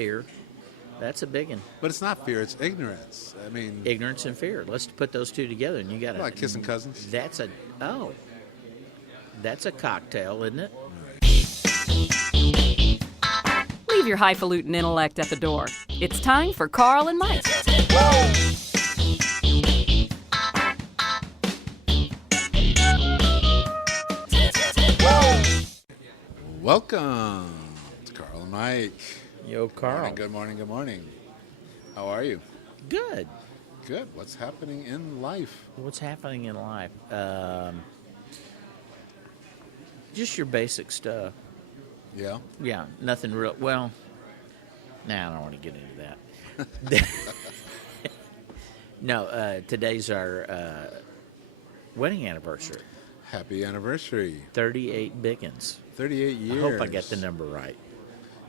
fear. That's a big one. But it's not fear; it's ignorance. I mean, Ignorance and fear. Let's put those two together, and you got like kissing cousins. That's a cocktail, isn't it? Leave your highfalutin intellect at the door. It's time for Carl and Mike. Welcome to Carl and Mike. Yo, Carl. Good morning, good morning. How are you? Good. Good. What's happening in life? What's happening in life? Just your basic stuff. Yeah? Yeah, nothing real. Well, I don't want to get into that. No, today's our wedding anniversary. Happy anniversary. 38 biggins. 38 years. I hope I got the number right.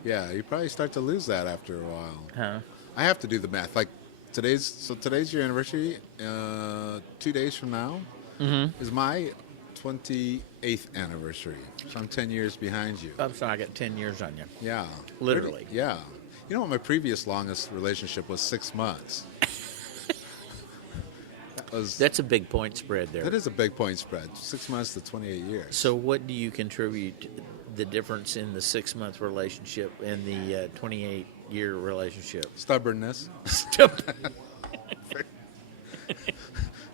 Yeah, you probably start to lose that after a while. Huh? I have to do the math. Like today's your anniversary. 2 days from now is my 28th anniversary. So I'm 10 years behind you. I'm sorry, I got 10 years on you. Yeah. Literally. Yeah. You know what? My previous longest relationship was 6 months. That's a big point spread there. That is a big point spread. 6 months to 28 years. So what do you contribute the difference in the 6-month relationship and the 28-year relationship? Stubbornness.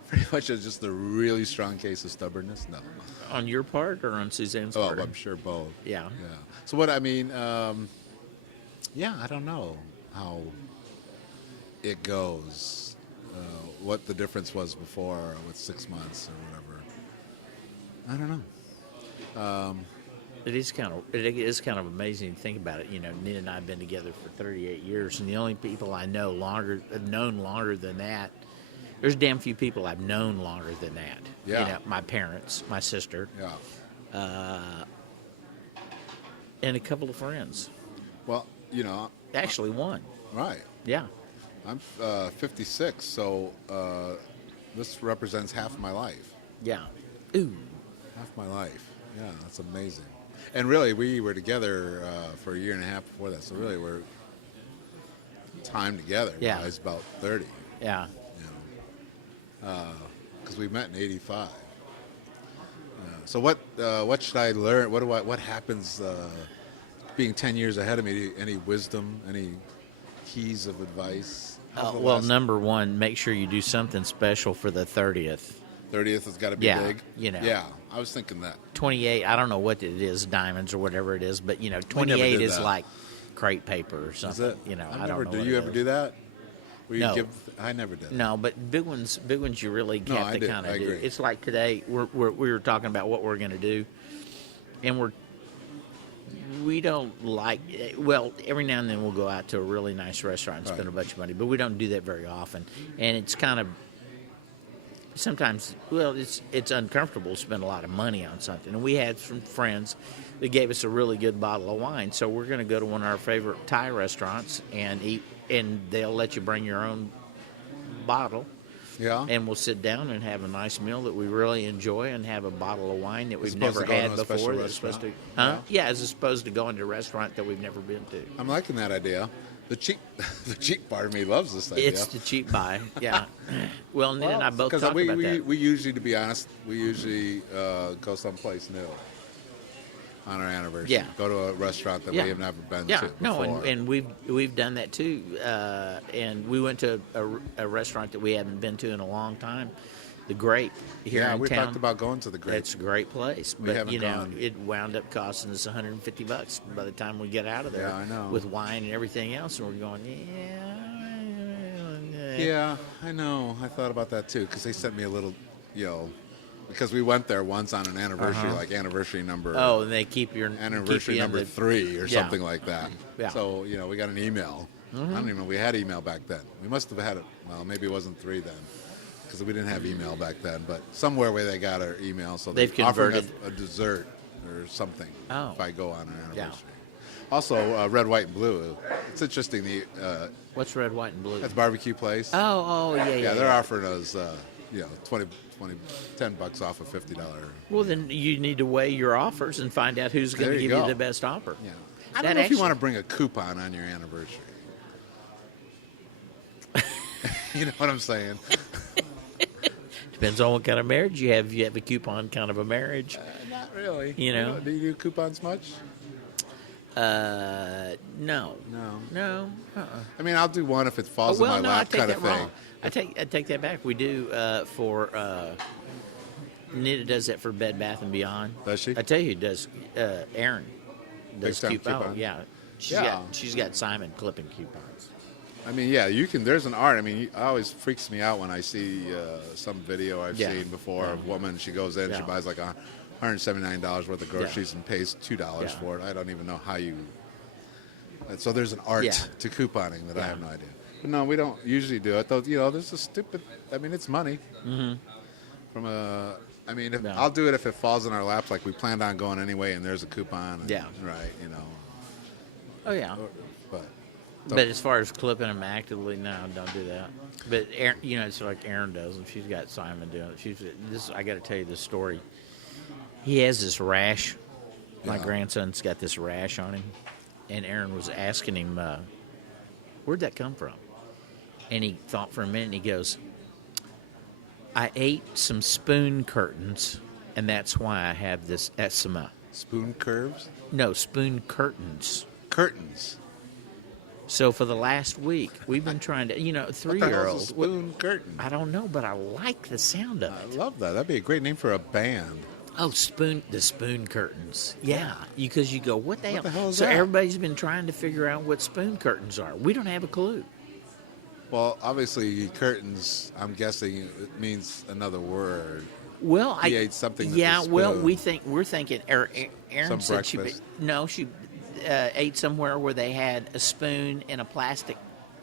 Pretty much it's just a really strong case of stubbornness. No. On your part or on Suzanne's part? Oh, I'm sure both. Yeah. Yeah. So what I mean, I don't know how it goes. What the difference was before with 6 months or whatever. I don't know. It is kind of amazing to think about it. You know, Nina and I have been together for 38 years, and the only people I know have known longer than that. There's damn few people I've known longer than that. Yeah. You know, my parents, my sister, and a couple of friends. Well, Actually, one. Right. Yeah. I'm 56, so this represents half my life. Yeah. Ooh. Half my life. Yeah, that's amazing. And really, we were together for a year and a half before that, so really we're time together. Yeah. I was about 30. Yeah. Because we met in '85. So what should I learn? What happens being 10 years ahead of me? Any wisdom? Any keys of advice? Well, number one, make sure you do something special for the 30th. 30th has got to be big. You know. Yeah, I was thinking that. 28, I don't know what it is, diamonds or whatever it is, but 28 is like crepe paper or something. Is it? I don't know. Do you ever do that? No. I never did. No, but big ones you really have to kind of do. Agree. It's like today we were talking about what we're going to do, and we don't like, well, every now and then we'll go out to a really nice restaurant and spend a bunch of money, but we don't do that very often, and it's kind of sometimes, well, it's uncomfortable to spend a lot of money on something. And we had some friends that gave us a really good bottle of wine, so we're going to go to one of our favorite Thai restaurants and eat, and they'll let you bring your own bottle. Yeah. And we'll sit down and have a nice meal that we really enjoy and have a bottle of wine that we've As opposed never to going had to a special before. That's supposed to, restaurant? Yeah, as opposed to going to a restaurant that we've never been to. I'm liking that idea. The cheap part of me loves this idea. It's the cheap buy, yeah. Well, Nina and I both talked about that. We usually, to be honest, go someplace new on our anniversary. Yeah. Go to a restaurant that we have never been to before. No, and we've done that too. And we went to a restaurant that we hadn't been to in a long time, the Grape here in town. Yeah, we talked about going to the Grape. It's a great place, We but haven't gone. it wound up costing us $150 by the time we get out of there. Yeah, I know. With wine and everything else, and we're going, Yeah, I know. I thought about that too because they sent me a little, because we went there once on an anniversary, like anniversary number. Oh, and they keep your anniversary number 3 or something like that. Yeah. So we got an email. I don't even know we had email back then. We must have had it. Well, maybe it wasn't 3 then, because we didn't have email back then. But somewhere where they got our email, so They've offered converted a dessert or something. Oh. If I go on an anniversary. Yeah. Also, red, white, and blue. It's interesting. What's red, white, and blue? That's barbecue place. Oh, yeah. Yeah, they're offering us, $10 off a $50. Well, then you need to weigh your offers and find out who's going to give you the best offer. Yeah. I don't know if you want to bring a coupon on your anniversary. You know what I'm saying? Depends on what kind of marriage you have. If you have a coupon kind of a marriage. Not really. You know. Do you do coupons much? No. No. I mean, I'll do one if it falls in my lap, kind of thing. Wrong. I take that back. We do for Nita does that for Bed Bath and Beyond. Does she? I tell you, does Erin does coupon? Oh yeah, she's got Simon clipping coupons. I mean, yeah, you can. There's an art. I mean, it always freaks me out when I see some video I've seen before of a woman. She goes in, she buys like $179 worth of groceries and pays $2 for it. I don't even know how you. So there's an art to couponing that I have no idea. But no, we don't usually do it. Though, there's a stupid. I mean, it's money. Mm-hmm. I mean, I'll do it if it falls in our laps, like we planned on going anyway, and there's a coupon. And, right. Oh yeah. But as far as clipping them actively, no, don't do that. But Erin, it's like Erin does, and she's got Simon doing it. I got to tell you this story. He has this rash. My grandson's got this rash on him, and Erin was asking him, "Where'd that come from?" And he thought for a minute, and he goes, "I ate some spoon curtains, and that's why I have this eczema." Spoon curves? No, spoon curtains. Curtains. So for the last week, we've been trying to, 3-year-olds. Spoon curtain. I don't know, but I like the sound of it. I love that. That'd be a great name for a band. Oh, the spoon curtains. Yeah, because you go, what the hell? The hell is so that? Everybody's been trying to figure out what spoon curtains are. We don't have a clue. Well, obviously, curtains, I'm guessing it means another word. Well, he ate something with yeah, a spoon. well, we're thinking, Erin said breakfast. she ate somewhere where they had a spoon in a plastic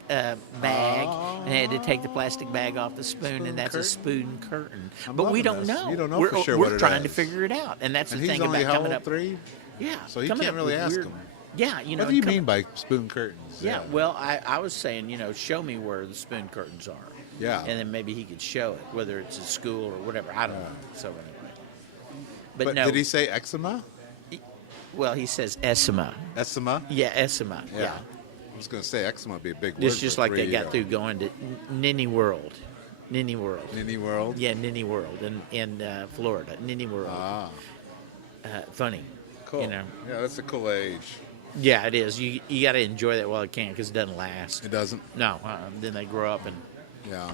bag and had to take the plastic bag off the spoon, and that's curtain. a spoon curtain. I'm but we loving don't this. know. You don't know we're, for sure we're what it trying to is. figure it out, and that's And the he's thing only about how coming old, up. 3? Yeah, So you coming can't up really with ask weird- him. Yeah, What do you mean by spoon curtains? Yeah, well, I was saying, show me where the spoon curtains are. Yeah. And then maybe he could show it, whether it's at school or whatever. I don't know. So anyway. But no. did he say eczema? Well, he says eczema. Eczema? Yeah, eczema. Yeah. I was going to say eczema would be a big word. It's just for like they got 3-year-old. through going to Ninny World. Ninny World. Ninny World? Yeah, Ninny World in Florida. Ninny World. Ah. Funny. Cool. You know. Yeah, that's a cool age. Yeah, it is. You got to enjoy that while it can, because it doesn't last. It doesn't? No. Then they grow up and. Yeah.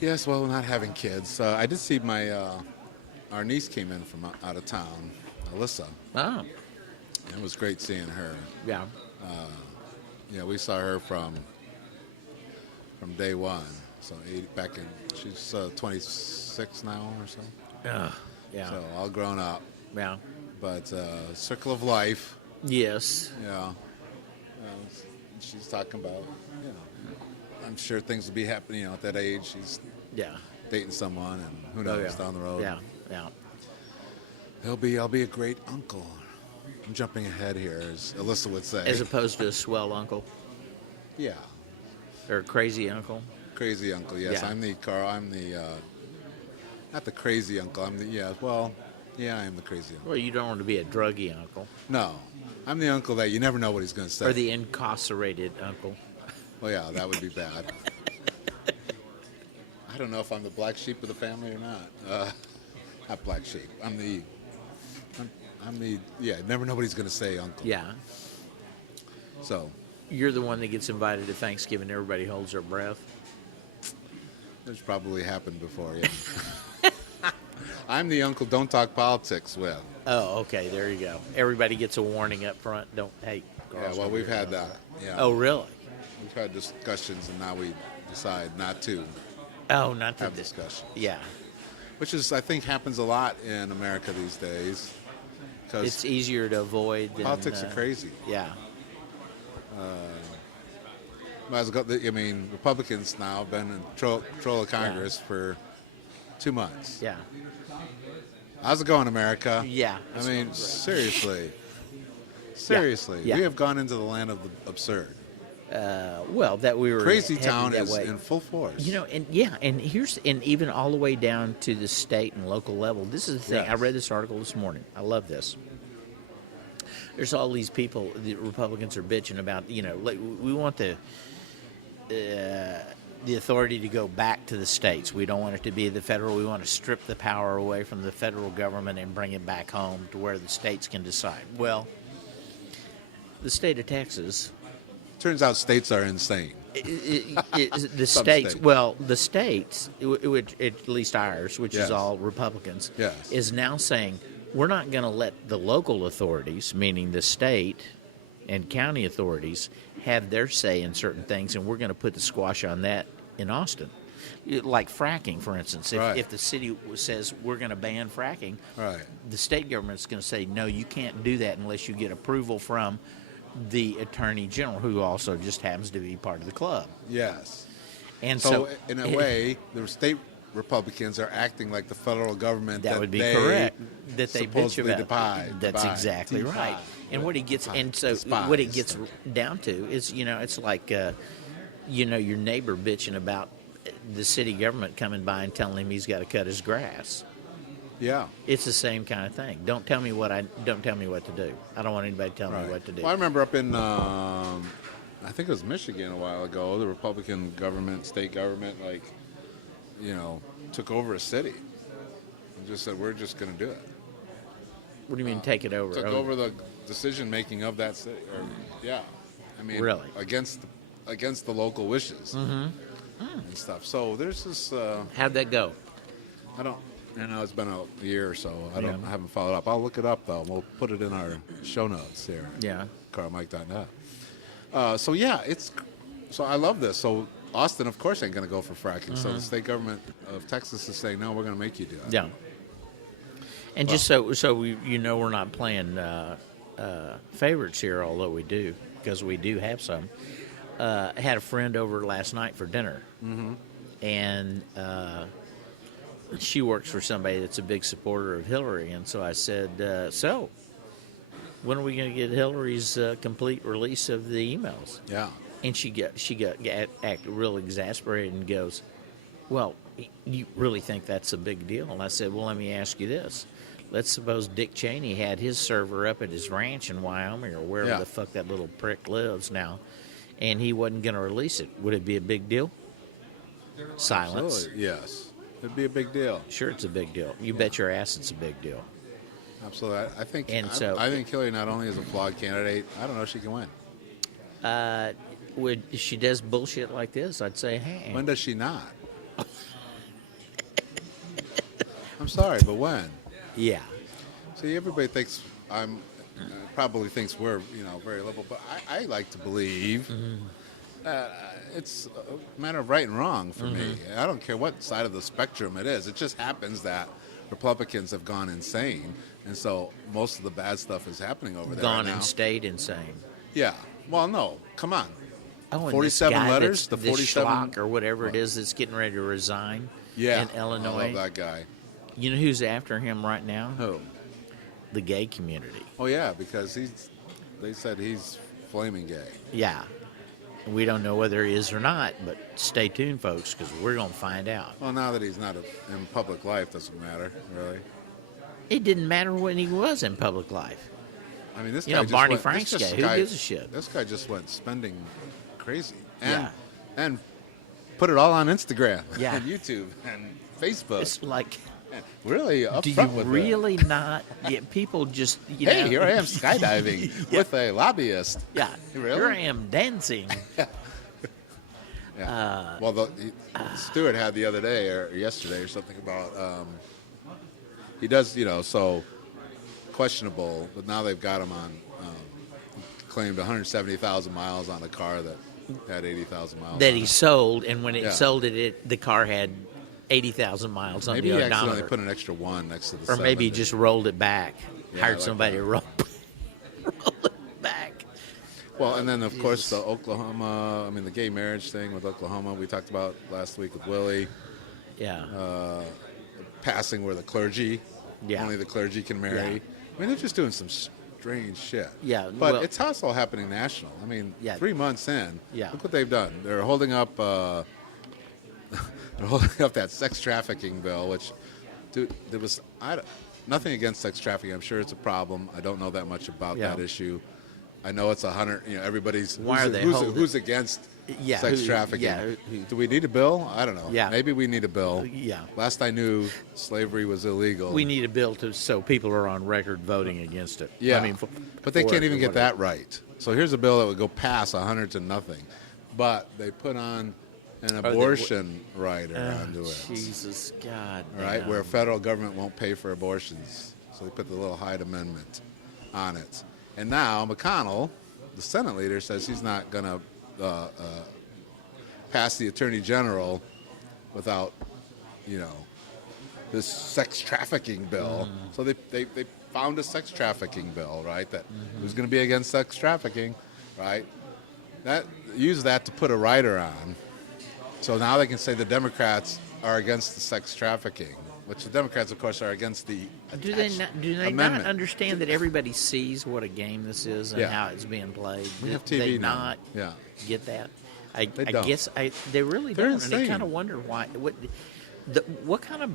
Yes, well, not having kids. I did see our niece came in from out of town, Alyssa. Oh. It was great seeing her. Yeah. Yeah, we saw her from day one. So she's 26 now or so. Yeah. So all grown up. Yeah. But circle of life. Yes. Yeah. She's talking about, I'm sure things will be happening, at that age. She's dating someone, and who knows down the road. Yeah. I'll be a great uncle. I'm jumping ahead here, as Alyssa would say. As opposed to a swell uncle Yeah. or a crazy uncle. Crazy uncle, yes. Yeah. I'm the not the crazy uncle. I am the crazy uncle. Well, you don't want to be a druggy uncle No. I'm the uncle that you never know what he's going to say. or the incarcerated uncle. Well, yeah, that would be bad. I don't know if I'm the black sheep of the family or not. Not black sheep. I'm the never know what he's going to say, uncle. Yeah. So, You're the one that gets invited to Thanksgiving. Everybody holds their breath. it's probably happened before, yeah. I'm the uncle don't talk politics with. Oh, okay. There you go. Everybody gets a warning up front. Yeah, well, we've had that. Yeah. Oh, really? We've had discussions, and now we decide not to Oh, not to have discussions. Yeah. Which is, I think, happens a lot in America these days. Because It's easier to avoid than... politics are crazy. Yeah. Republicans now have been in control of Congress for 2 months. Yeah. How's it going, America? Yeah. I mean, seriously. Seriously. Yeah. We have gone into the land of the absurd. Well, that we were... Crazy headed town that is way. in full force. And even all the way down to the state and local level. This is the thing. Yes. I read this article this morning. I love this. there's all these people. The Republicans are bitching about, like, we want the authority to go back to the states. We don't want it to be the federal. We want to strip the power away from the federal government and bring it back home to where the states can decide. Well, the state of Texas. Turns out states are insane. The Some states, states. well, the states, at least ours, which Yes. is all Republicans, Yes. is now saying we're not going to let the local authorities, meaning the state and county authorities, have their say in certain things, and we're going to put the squash on that in Austin. Like fracking, for instance. Right. If the city says we're going to ban fracking, Right. the state government's going to say, no, you can't do that unless you get approval from the attorney general, who also just happens to be part of the club. Yes. And So, in a way, the state Republicans are acting like the federal government. that would be they correct. That they bitch supposedly about. That's divide. exactly right. And what it gets, and so Despise. what it gets down to is, it's like, your neighbor bitching about the city government coming by and telling him he's got to cut his grass. Yeah. It's the same kind of thing. Don't tell me what to do. I don't want anybody telling me what to do. Well, I remember up in, I think it was Michigan a while ago, the Republican government, state government, took over a city and just said, we're just going to do it. What do you mean take it over? Took over the decision making of that city. Really? against the local wishes and stuff. So there's this. How'd that go? I don't. It's been a year or so. I haven't followed up. I'll look it up though. We'll put it in our show notes here. Yeah. CarlMike.net. So I love this. So Austin, of course, ain't going to go for fracking. So the state government of Texas is saying, no, we're going to make you do it. Yeah. And just so we, we're not playing favorites here, although we do, because we do have some. I had a friend over last night for dinner, and she works for somebody that's a big supporter of Hillary, and so I said, so when are we going to get Hillary's complete release of the emails? Yeah. And she acted real exasperated and goes, well, you really think that's a big deal? And I said, well, let me ask you this. Let's suppose Dick Cheney had his server up at his ranch in Wyoming or wherever the fuck that little prick lives now, and he wasn't going to release it. Would it be a big deal? Silence. Absolutely. Yes. It'd be a big deal. Sure, it's a big deal. You bet your ass it's a big deal. Absolutely. I think I think Hillary not only is a flawed candidate, I don't know if she can win. When she does bullshit like this, I'd say, hey. When does she not? I'm sorry, but when? Yeah. See, everybody thinks probably thinks we're, very liberal, but I like to believe it's a matter of right and wrong for me. I don't care what side of the spectrum it is. It just happens that Republicans have gone insane, and so most of the bad stuff is happening over there Gone right and now. stayed insane. Yeah. Well, no. Come on. Oh, and 47 this guy letters? This The 47 schlock or whatever it is that's getting ready to resign in Illinois. I love that guy. You know who's after him right now? Who? The gay community. Oh, yeah, because they said he's flaming gay. Yeah. We don't know whether he is or not, but stay tuned, folks, because we're going to find out. Well, now that he's not in public life, doesn't matter, really. It didn't matter when he was in public life. I mean, this You guy know, just Barney went, Frank's this gay. Who gives a shit? This guy just went spending crazy. Yeah. And put it all on Instagram Yeah. and YouTube and Facebook. It's like, Really upfront do you with it. really not? Yeah, people just, Hey, here I am skydiving with a lobbyist. Yeah, Really? here I am dancing. Yeah. Well, Stewart had the other day or yesterday or something about he does, so questionable, but now they've got him on claimed 170,000 miles on a car that had 80,000 miles. That on he it. sold, and when it Yeah. sold it, the car had 80,000 miles on Maybe the he accidentally odometer. put an extra one next to the Or maybe he 70. just rolled it back. Yeah, Hired like somebody that. to roll it back. Well, and then, of course, the the gay marriage thing with Oklahoma, we talked about last week with Willie, Yeah. passing where the clergy, Yeah. only the clergy can marry. Yeah. I mean, they're just doing some strange shit. Yeah, But well- it's also happening national. I mean, Yeah. 3 months in, Yeah. look what they've done. They're holding up they're holding up that sex trafficking bill, which, dude, there was, nothing against sex trafficking. I'm sure it's a problem. I don't know that much about Yeah. that issue. I know it's 100. Everybody's Why are they holding- who's against Yeah, sex who- trafficking. yeah, Do we need a bill? I don't know. Yeah. Maybe we need a bill. Yeah. Last I knew, slavery was illegal. We need a bill so people are on record voting against it. Yeah, I mean, but they for can't it even or get whatever. that right. So here's a bill that would go past 100 to nothing, but they put on an abortion rider onto it. Jesus, God. Right, damn. where federal government won't pay for abortions. So they put the little Hyde Amendment on it. And now McConnell, the Senate leader, says he's not going to pass the Attorney General without, this sex trafficking bill. So they found a sex trafficking bill, right, that was going to be against sex trafficking, right? Use that to put a rider on. So now they can say the Democrats are against the sex trafficking, which the Democrats, of course, are against the Do they not amendment. understand that everybody sees what a game this is and Yeah. how it's being played? We have Do TV they now. not Yeah. get that? I don't. guess they really They're don't, and I insane. kind of wonder why. What kind of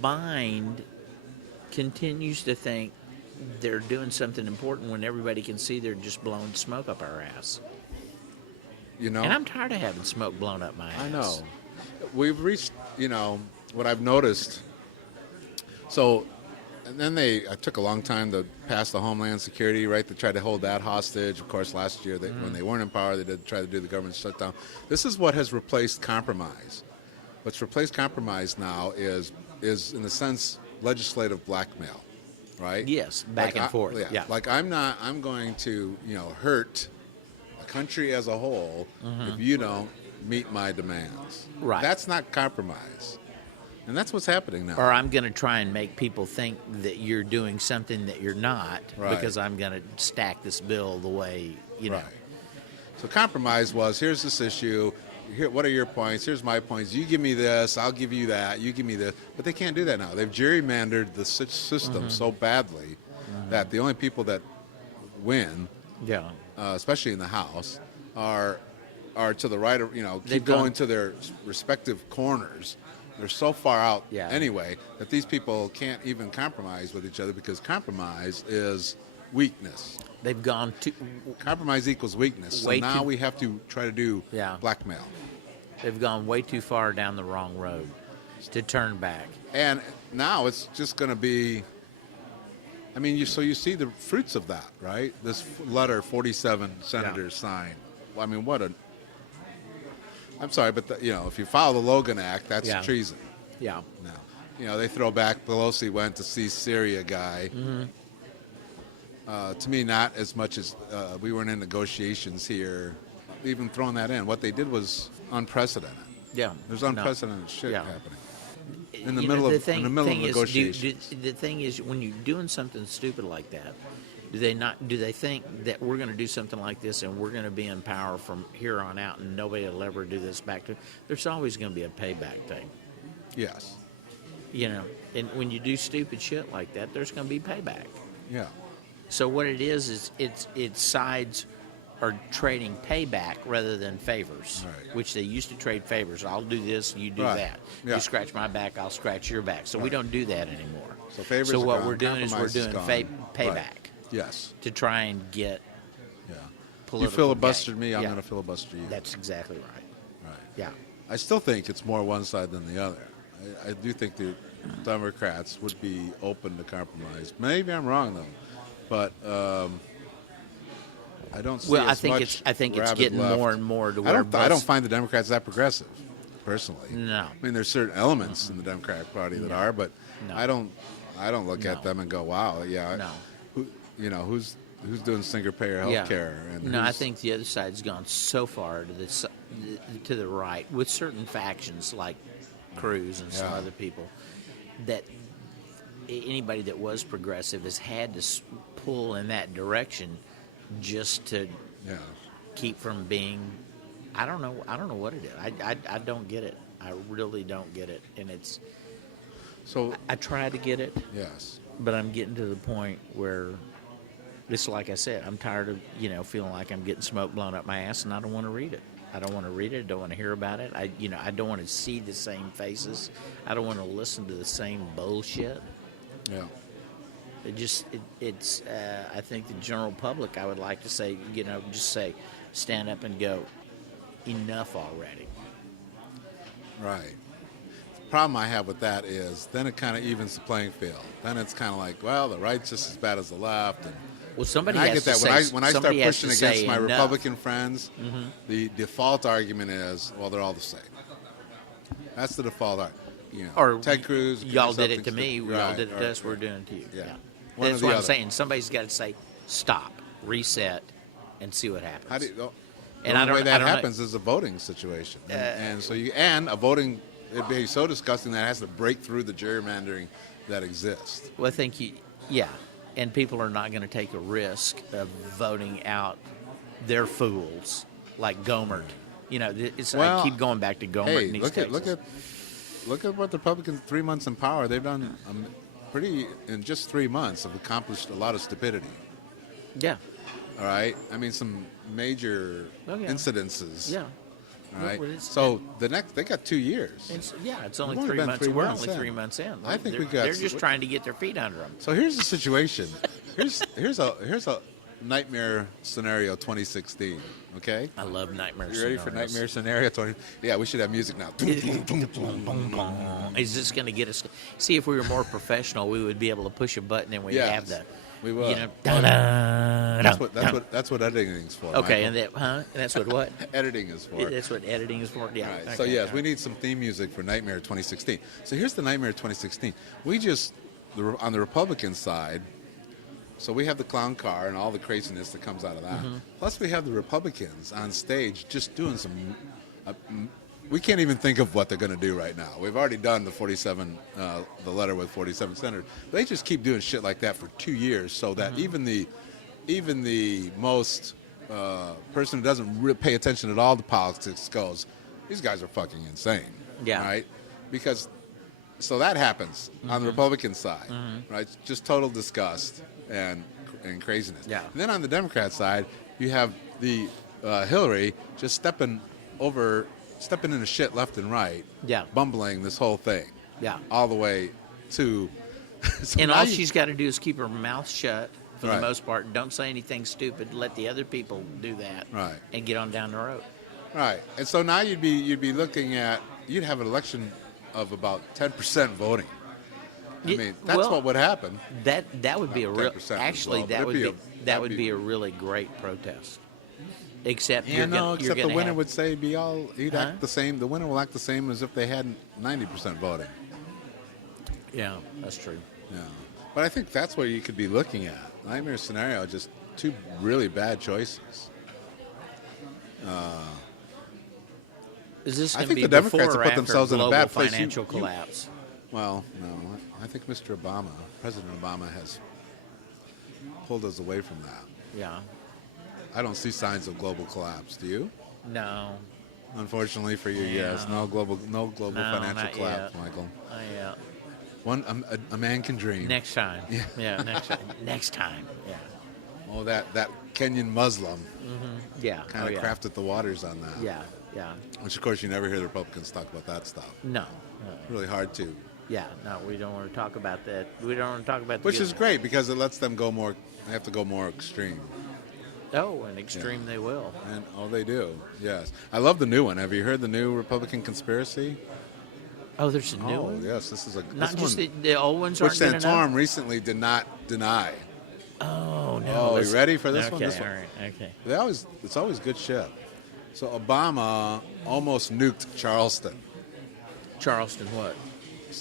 mind continues to think they're doing something important when everybody can see they're just blowing smoke up our ass? And I'm tired of having smoke blown up my ass. I know. We've reached, what I've noticed. So, and then it took a long time to pass the Homeland Security, right? They tried to hold that hostage. Of course, last year, when they weren't in power, they did try to do the government shutdown. This is what has replaced compromise. What's replaced compromise now is in a sense, legislative blackmail, right? Yes, back and forth. Yeah. Like I'm going to, hurt a country as a whole if you don't meet my demands. Right. That's not compromise. And that's what's happening now. Or I'm going to try and make people think that you're doing something that you're not Right. because I'm going to stack this bill the way, Right. So compromise was, here's this issue. Here, what are your points? Here's my points. You give me this, I'll give you that. You give me this. But they can't do that now. They've gerrymandered the system so badly that the only people that win, Yeah. especially in the House, are to the right of, They've keep gone- going to their respective corners. They're so far out Yeah. anyway that these people can't even compromise with each other because compromise is weakness. They've gone to Compromise equals weakness. So Way now too- we have to try to do Yeah. blackmail. they've gone way too far down the wrong road to turn back. And now it's just going to be, I mean, you see the fruits of that, right? This letter 47 senators signed. Well, I mean, I'm sorry, but if you follow the Logan Act, that's Yeah. treason. Yeah. Now, they throw back, Pelosi went to see Syria guy. To me, not as much as we weren't in negotiations here, even throwing that in. What they did was unprecedented. Yeah. There's No. unprecedented shit Yeah. happening. In the You middle know, of negotiations. The thing is, when you're doing something stupid like that, do they think that we're going to do something like this and we're going to be in power from here on out and nobody will ever do this back to? There's always going to be a payback thing, Yes. And when you do stupid shit like that, there's going to be payback. Yeah. So what it is it's sides are trading payback rather than favors, Right. which they used to trade favors. I'll do this, you do Right. that. Yeah. You scratch my back, I'll scratch your back. So we Right. don't do that anymore. So favors So are what gone, we're doing is we're compromise is doing gone. payback Right. Yes. to try and get Yeah. political You filibustered gain. me, I'm Yeah. going to filibuster you. That's exactly right. Right. Yeah. I still think it's more one side than the other. I do think the Democrats would be open to compromise. Maybe I'm wrong though, but I don't see Well, as much I think it's rabid getting left. more and more to I where don't. I don't both- find the Democrats that progressive, personally. No. I mean, there's certain elements in the Democratic Party that are, but No. I don't look at No. them and go, "Wow, yeah." No. Who's doing single payer health Yeah. care? And No, I who's- think the other side's gone so far to the right with certain factions like Cruz and some Yeah. other people that anybody that was progressive has had to pull in that direction just to Yeah. keep from being. I don't know what it is. I don't get it. I really don't get it, and it's. So I try to get it, yes. but I'm getting to the point where it's like I said, I'm tired of feeling like I'm getting smoke blown up my ass, and I don't want to read it. I don't want to read it. I don't want to hear about it. I don't want to see the same faces. I don't want to listen to the same bullshit. Yeah. It's. I think the general public. I would like to say, just say, stand up and go. Enough already. Right. The problem I have with that is then it kind of evens the playing field. Then it's kind of like, well, the right's just as bad as the left. And Well, somebody I has get that to when I start somebody has pushing to against say my enough. Republican friends, the default argument is, well, they're all the same. That's the default argument. Or Ted Cruz. could do y'all did it something to me. stupid. Y'all Right, did it or- to us. We're doing it to you. Yeah. Yeah. One or That's the what I'm other. saying. Somebody's got to say stop, reset, and see what happens. How do you, And the I only don't- way that I don't know- happens is a voting situation, and a voting. It'd be so disgusting that it has to break through the gerrymandering that exists. Well, I think and people are not going to take a risk of voting out their fools like Gomert. It's Well, I keep going back to Gomert Hey, in East look Texas. at what the Republicans 3 months in power. They've done in just 3 months have accomplished a lot of stupidity. Yeah, All right, I mean some major Oh, yeah. incidences. yeah. All right. Well, it's- So they got 2 years. It's only We've only 3 been months. 3 We're months only in. 3 months in. I think They're just trying to get their feet under them. So here's the situation. Here's a nightmare scenario 2016. Okay. I love nightmares. You ready for nightmare scenario 20? Yeah, we should have music now. Is this going to get us? See, if we were more professional, we would be able to push a button and we'd Yes, have the. we will. That's what editing's for. Okay, Michael. and that's what? Editing is for. That's what editing is for. Yeah. All right. Okay, So yes, all we right. need some theme music for Nightmare 2016. So here's the Nightmare 2016. On the Republican side, so we have the clown car and all the craziness that comes out of that. Plus we have the Republicans on stage just doing some. We can't even think of what they're going to do right now. We've already done the letter with 47 senators. They just keep doing shit like that for 2 years, so that even the most person who doesn't really pay attention at all to politics goes, these guys are fucking insane. Yeah. Right? Because so that happens on the Republican side, right? Just total disgust and craziness. Yeah. And then on the Democrat side, you have the Hillary just stepping into shit left and right. Yeah. Bumbling this whole thing. Yeah. All the way to. So And now all you- she's got to do is keep her mouth shut for Right. the most part. Don't say anything stupid. Let the other people do that. Right. And get on down the road. Right, and so now you'd be looking at you'd have an election of about 10% voting. I mean, that's well, what would happen. That would be a Not real. 10% Actually, as well, that but would it'd be be that would be a really great protest. Except Yeah, you're no, gonna, except you're the gonna winner have, would say he'd Huh? act the same. The winner will act the same as if they had 90% voting. Yeah, that's true. Yeah, but I think that's what you could be looking at. Nightmare scenario, just 2 really bad choices. Is this I going to think be the Democrats before have or put after themselves in a global bad place. financial collapse? Well, no, I think Mr. Obama, President Obama, has pulled us away from that. Yeah. I don't see signs of global collapse. Do you? No. Unfortunately for you, Yeah. yes. No global No, financial not collapse, yet. Michael. Yeah. A man can dream. Next time. Yeah. Next time. Next time. Yeah. Oh, that Kenyan Muslim Yeah. kind of crafted the waters on that. Yeah. Yeah. Which, of course, you never hear the Republicans talk about that stuff. No. Really hard to. Yeah. No, we don't want to talk about that. We don't want to talk about the Which good is great because it lets them go more. They have to go more extreme. Oh, an extreme they will. And they do. Yes. I love the new one. Have you heard the new Republican conspiracy? Oh, there's a new Oh, one. yes. This is a Not this just one, the old ones which aren't good enough. Santorum recently did not deny. Oh no! Oh, you listen. ready for this Okay, one? This one. all right. Okay. It's always good shit. So Obama almost nuked Charleston. Charleston, what?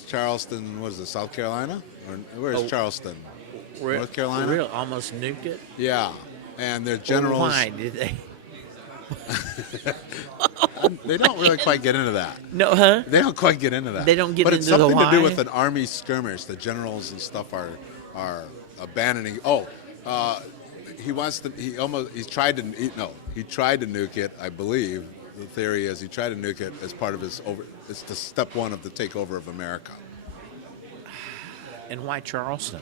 Charleston, what is it, South Carolina? Or where is Oh. Charleston? North Carolina? Real, almost nuked it. Yeah. And their generals, Why did they? they don't really quite get into that. No, huh? They don't quite get into that. They don't get but it's into the something to do why? with an army skirmish. The generals and stuff are abandoning. He tried to nuke it. I believe the theory is he tried to nuke it as part of it's the step one of the takeover of America. And why Charleston?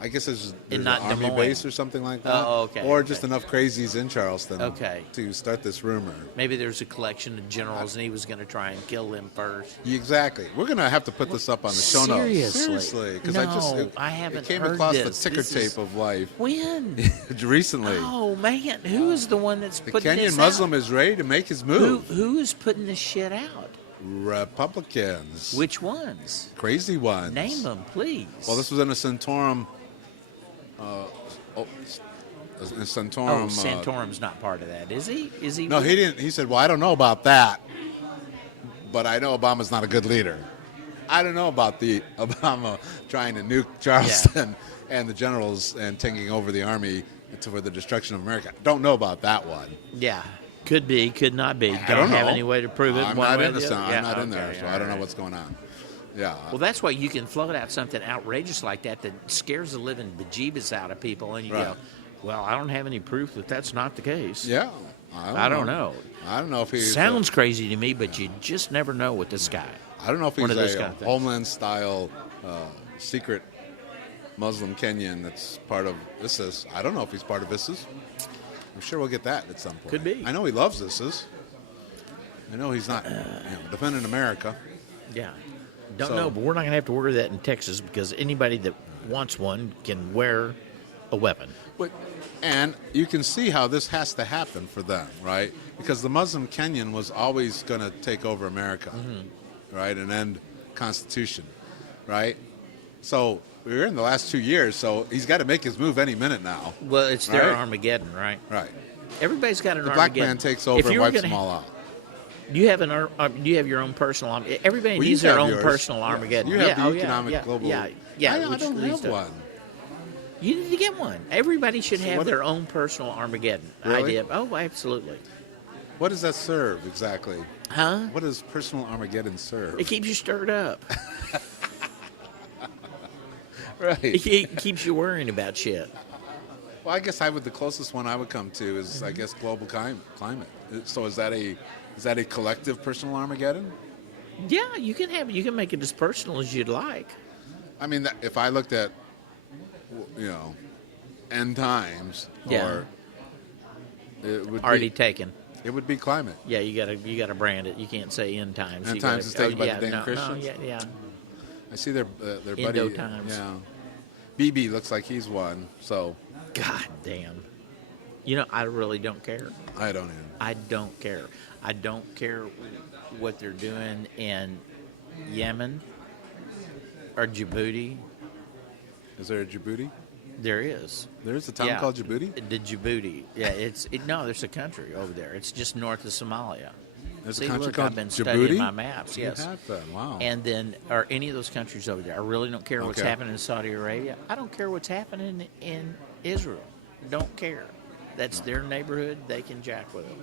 I guess there's And an not army Des Moines. base or something like that. Oh, okay, Or okay. just enough crazies in Charleston Okay. to start this rumor. Maybe there's a collection of generals, and he was going to try and kill them first. Exactly. We're going to have to put this up on the show notes. Seriously? Because No, I it haven't came heard across this. the ticker This is- tape of life When? recently. Oh man, who is the one that's The putting Kenyan this Muslim out? is ready to make his move. Who is putting this shit out? Republicans. Which ones? Crazy ones. Name them, please. Well, this was in a Santorum. In Santorum. Santorum's not part of that, is he? Is he? No, he didn't. He said, "Well, I don't know about that, but I know Obama's not a good leader. I don't know about the Obama trying to nuke Charleston and the generals and taking over the army for the destruction of America. Don't know about that one. Yeah, could be, could not be. I don't don't have know. any way to prove it. I'm one not way in or the other. sound. Yeah, I'm not in there, okay, so all I don't know right. what's going on. Yeah. Well, that's why you can float out something outrageous like that that scares the living bejeebus out of people, and you Right. go, "Well, I don't have any proof that that's not the case." Yeah. I don't know. I don't know if he's Sounds crazy to me, but you just never know with this guy. I don't know if one he's of those a kind of things. homeland-style secret Muslim Kenyan that's part of ISIS. I don't know if he's part of ISIS. I'm sure we'll get that at some point. Could be. I know he loves ISIS. I know he's not defending America. Yeah. Don't So- know, but we're not going to have to worry that in Texas because anybody that wants one can wear a weapon. And you can see how this has to happen for them, right? Because the Muslim Kenyan was always going to take over America, right, and end Constitution, right? So we're in the last 2 years, so he's got to make his move any minute now. Well, it's their Right. Armageddon, right? Right. Everybody's got an The black Armageddon. man takes If over and you were wipes gonna- them all out. Do you have do you have your own personal? Everybody Well, you needs their have own yours. personal Yes. Armageddon. You have yeah, the oh, economic yeah, global. Yeah, yeah. I which don't leads have to- one. You need to get one. Everybody should have what- their own personal Armageddon Really? idea. Oh, absolutely. What does that serve exactly? Huh? What does personal Armageddon serve? It keeps you stirred up. Right. It keeps you worrying about shit. Well, I guess the closest one I would come to is, I guess, global climate. So is that a collective personal Armageddon? Yeah, you can make it as personal as you'd like. I mean, if I looked at, end times, Yeah. or it would Already be, taken. it would be climate. Yeah, you gotta brand it. You can't say end times. End You times gotta- is taken by the yeah, damn no, Christians? No, yeah. I see their buddy. Indo times. Yeah. BB looks like he's one, so God damn. I really don't care. I don't even. I don't care. I don't care what they're doing in Yemen or Djibouti. Is there a Djibouti? There is. There's a town called Djibouti? The Djibouti. Yeah, no, there's a country over there. It's just north of Somalia. There's See, a country look, called I've been Djibouti? studying my maps. You Yes. have been. Wow. And then, are any of those countries over there? I really don't care what's Okay. happening in Saudi Arabia. I don't care what's happening in Israel. Don't care. That's their neighborhood. They can jack with them.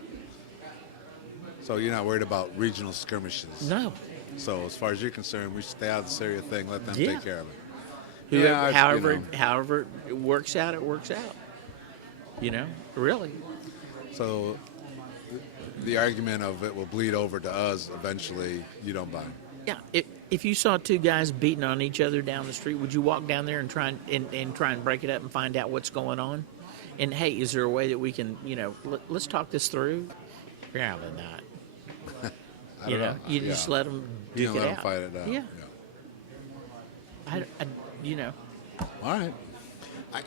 So you're not worried about regional skirmishes? No. So as far as you're concerned, we should stay out of the Syria thing. Let them Yeah. take care of it. Whoever, Yeah, however it works out, it works out. Really. So the argument of it will bleed over to us eventually, you don't buy. Yeah. If you saw two guys beating on each other down the street, would you walk down there and try and break it up and find out what's going on? And hey, is there a way that we can, let's talk this through? Probably not. I don't know. You just let them You duke don't it let out. them fight it out. Yeah. All right.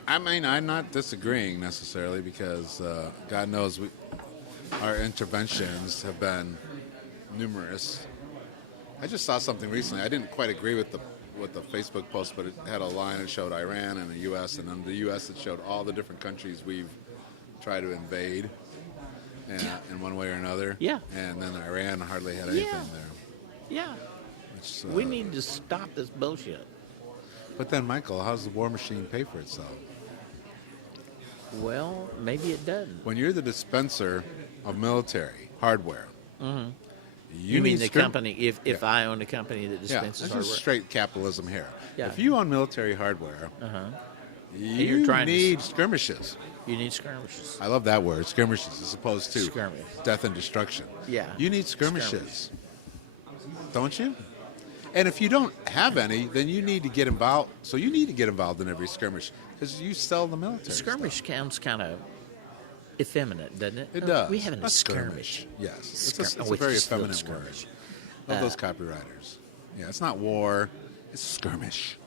I mean, I'm not disagreeing necessarily because God knows our interventions have been numerous. I just saw something recently. I didn't quite agree with the Facebook post, but it had a line that showed Iran and the U.S., and then the U.S. it showed all the different countries we've tried to invade in one way or another. Yeah. And then Iran hardly had anything Yeah. there. Yeah. Which, We need to stop this bullshit. But then, Michael, how does the war machine pay for itself? Well, maybe it doesn't. When you're the dispenser of military hardware, You mean need the scrim- company? If I own a company that Yeah, dispenses it's hardware, just straight capitalism here. Yeah. If you own military hardware, you're you trying to need skirmishes. you need skirmishes. I love that word, skirmishes, as opposed to Skirmish. death and destruction. Yeah. You need skirmishes. Don't you? And if you don't have any, then you need to get involved. So you need to get involved in every skirmish because you sell the military. Skirmish stuff. sounds kind of effeminate, doesn't it? It Oh, does. We having a skirmish. Yes. It's Oh, a very just a effeminate skirmish. word. Love those copywriters. Yeah, it's not war. It's skirmish.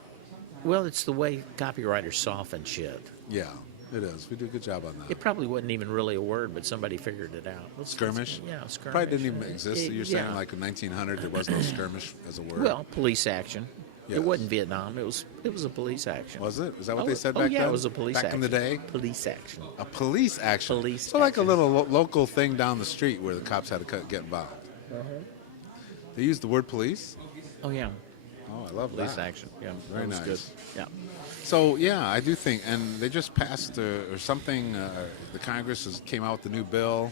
Well, it's the way copywriters soften shit. Yeah, it is. We do a good job on that. It probably wasn't even really a word, but somebody figured it out. Skirmish? Yeah, skirmish. Probably didn't even exist. So you're saying yeah. like in 1900 there was no skirmish as a word? Well, police action. Yes. It wasn't Vietnam. It was a police action. Was it? Is that what Oh, they said oh, back yeah, then? it was a police back action. in the day? Police action. A police action. Police so like a action. little local thing down the street where the cops had to get involved. They used the word police? Oh yeah, Oh, I love police that. action. Yeah, Very that was nice. good. Yeah. So yeah, I do think, and they just passed or something. The Congress came out with a new bill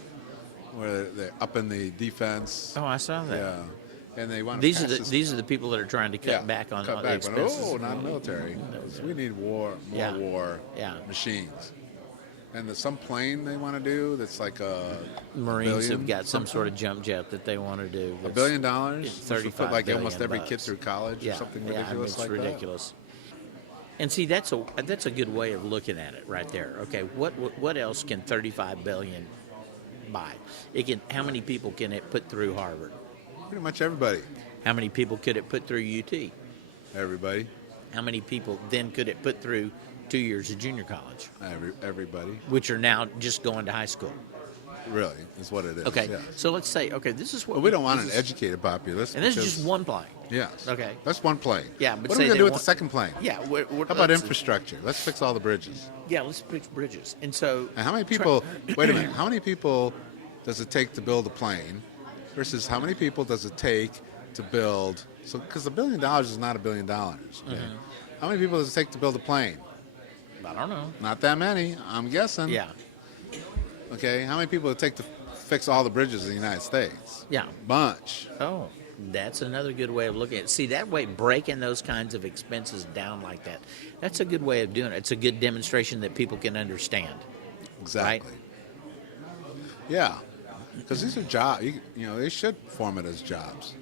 where they're upping the defense. Oh, I saw that. Yeah, and they want to. These pass are this, these are the people that are trying to cut back on cut the back, expenses. But, oh, not military. We need more Yeah. war Yeah. machines. And there's some plane they want to do that's like a Marines billion, have got some sort of jump jet that they want to do. $1 billion, It's which would put 35 like billion almost every bucks. kid through college or something yeah, I mean, ridiculous it's like ridiculous. And see, that's a good way of looking at it right there. Okay, what else can 35 billion buy? It can. How many people can it put through Harvard? that. Pretty much everybody. How many people could it put through UT? Everybody. How many people then could it put through 2 years of junior college, Everybody. which are now just going to high school? Really, is what it is. Okay, yes. so let's say, okay, this is what But we don't want this an is- educated populace. and this is because- just one plane. Yes. Okay. That's one plane. Yeah, but what say are we going they to do with want- the second plane? Yeah, How about infrastructure? Let's fix all the bridges. Yeah, let's fix bridges. And so, And how many people, wait a minute, how many people does it take to build a plane versus how many people does it take to build, so because $1 billion is not $1 billion. Okay? How many people does it take to build a plane? I don't know. Not that many, I'm guessing. Yeah, Okay, how many people does it take to fix all the bridges in the United States? yeah. Bunch. Oh, that's another good way of looking at it. See, that way, breaking those kinds of expenses down like that, that's a good way of doing it. It's a good demonstration that people can understand. Exactly. Yeah, because these are jobs. You know, they should form it as jobs.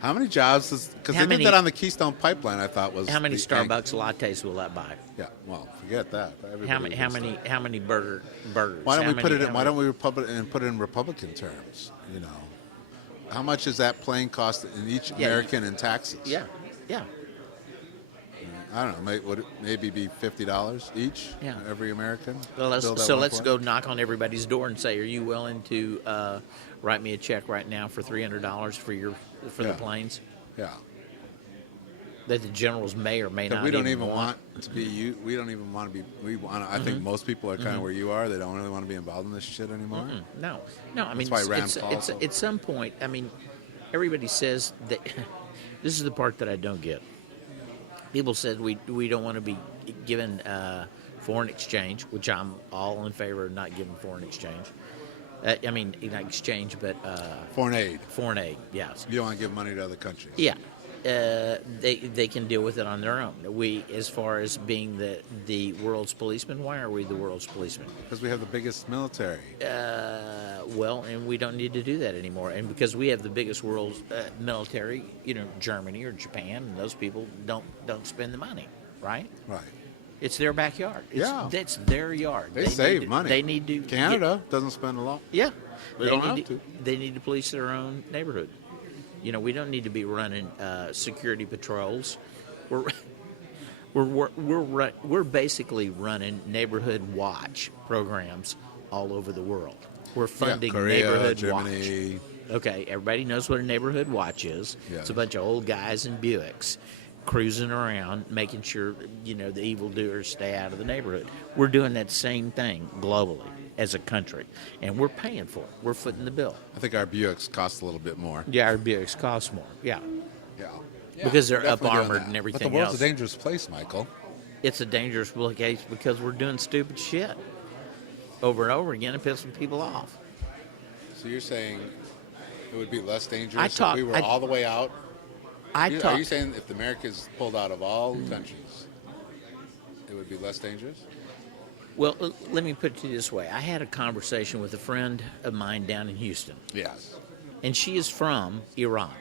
How many jobs? Because How they many- did that on the Keystone Pipeline. I thought was How many the Starbucks lattes will that buy? Yeah, well, forget that. How many burgers? Why don't How we put many- it in? Why don't we put it in Republican terms? You know, how much does that plane cost in each Yeah, American in taxes? Yeah, yeah. I don't know. Would it maybe be $50 each? Yeah. Every American. Well, build that so one let's plane? go knock on everybody's door and say, "Are you willing to write me a check right now for $300 for Yeah. the planes Yeah. that the generals may or may Because not we don't even want?" want to be you. We don't even want to be. We want. I think most people are kind of where you are. They don't really want to be involved in this shit anymore. No. I mean, why Rand it's Paul's so- at some point. I mean, everybody says that. This is the part that I don't get. People said we don't want to be given foreign exchange, which I'm all in favor of not giving foreign exchange. I mean, not exchange, but Foreign aid. foreign aid. Yes. You don't want to give money to other countries. Yeah. They can deal with it on their own. We, as far as being the world's policeman, why are we the world's policeman? Because we have the biggest military. Well, and we don't need to do that anymore. And because we have the biggest world military, Germany or Japan, and those people don't spend the money, right? Right. It's their backyard. That's their yard. They save need to, money. They need to. Canada doesn't spend a lot. Yeah. They don't have to. They need to police their own neighborhood. We don't need to be running security patrols. We're basically running neighborhood watch programs all over the world. We're funding Korea, neighborhood Germany. watch. Okay, everybody knows what a neighborhood watch is. Yeah. It's a bunch of old guys in Buicks cruising around, making sure the evildoers stay out of the neighborhood. We're doing that same thing globally as a country, and we're paying for it. We're footing the bill. I think our Buicks cost a little bit more. Yeah, our Buicks cost more. Yeah. Yeah. Because they're we're definitely doing up-armored that. and everything But the world's else. a dangerous place, Michael. It's a dangerous case because we're doing stupid shit over and over again and pissing people off. So you're saying it would be less dangerous I if we were all the way out? Are you saying if the Americas pulled out of all countries, it would be less dangerous? Well, let me put it to you this way. I had a conversation with a friend of mine down in Houston, Yes. and she is from Iran.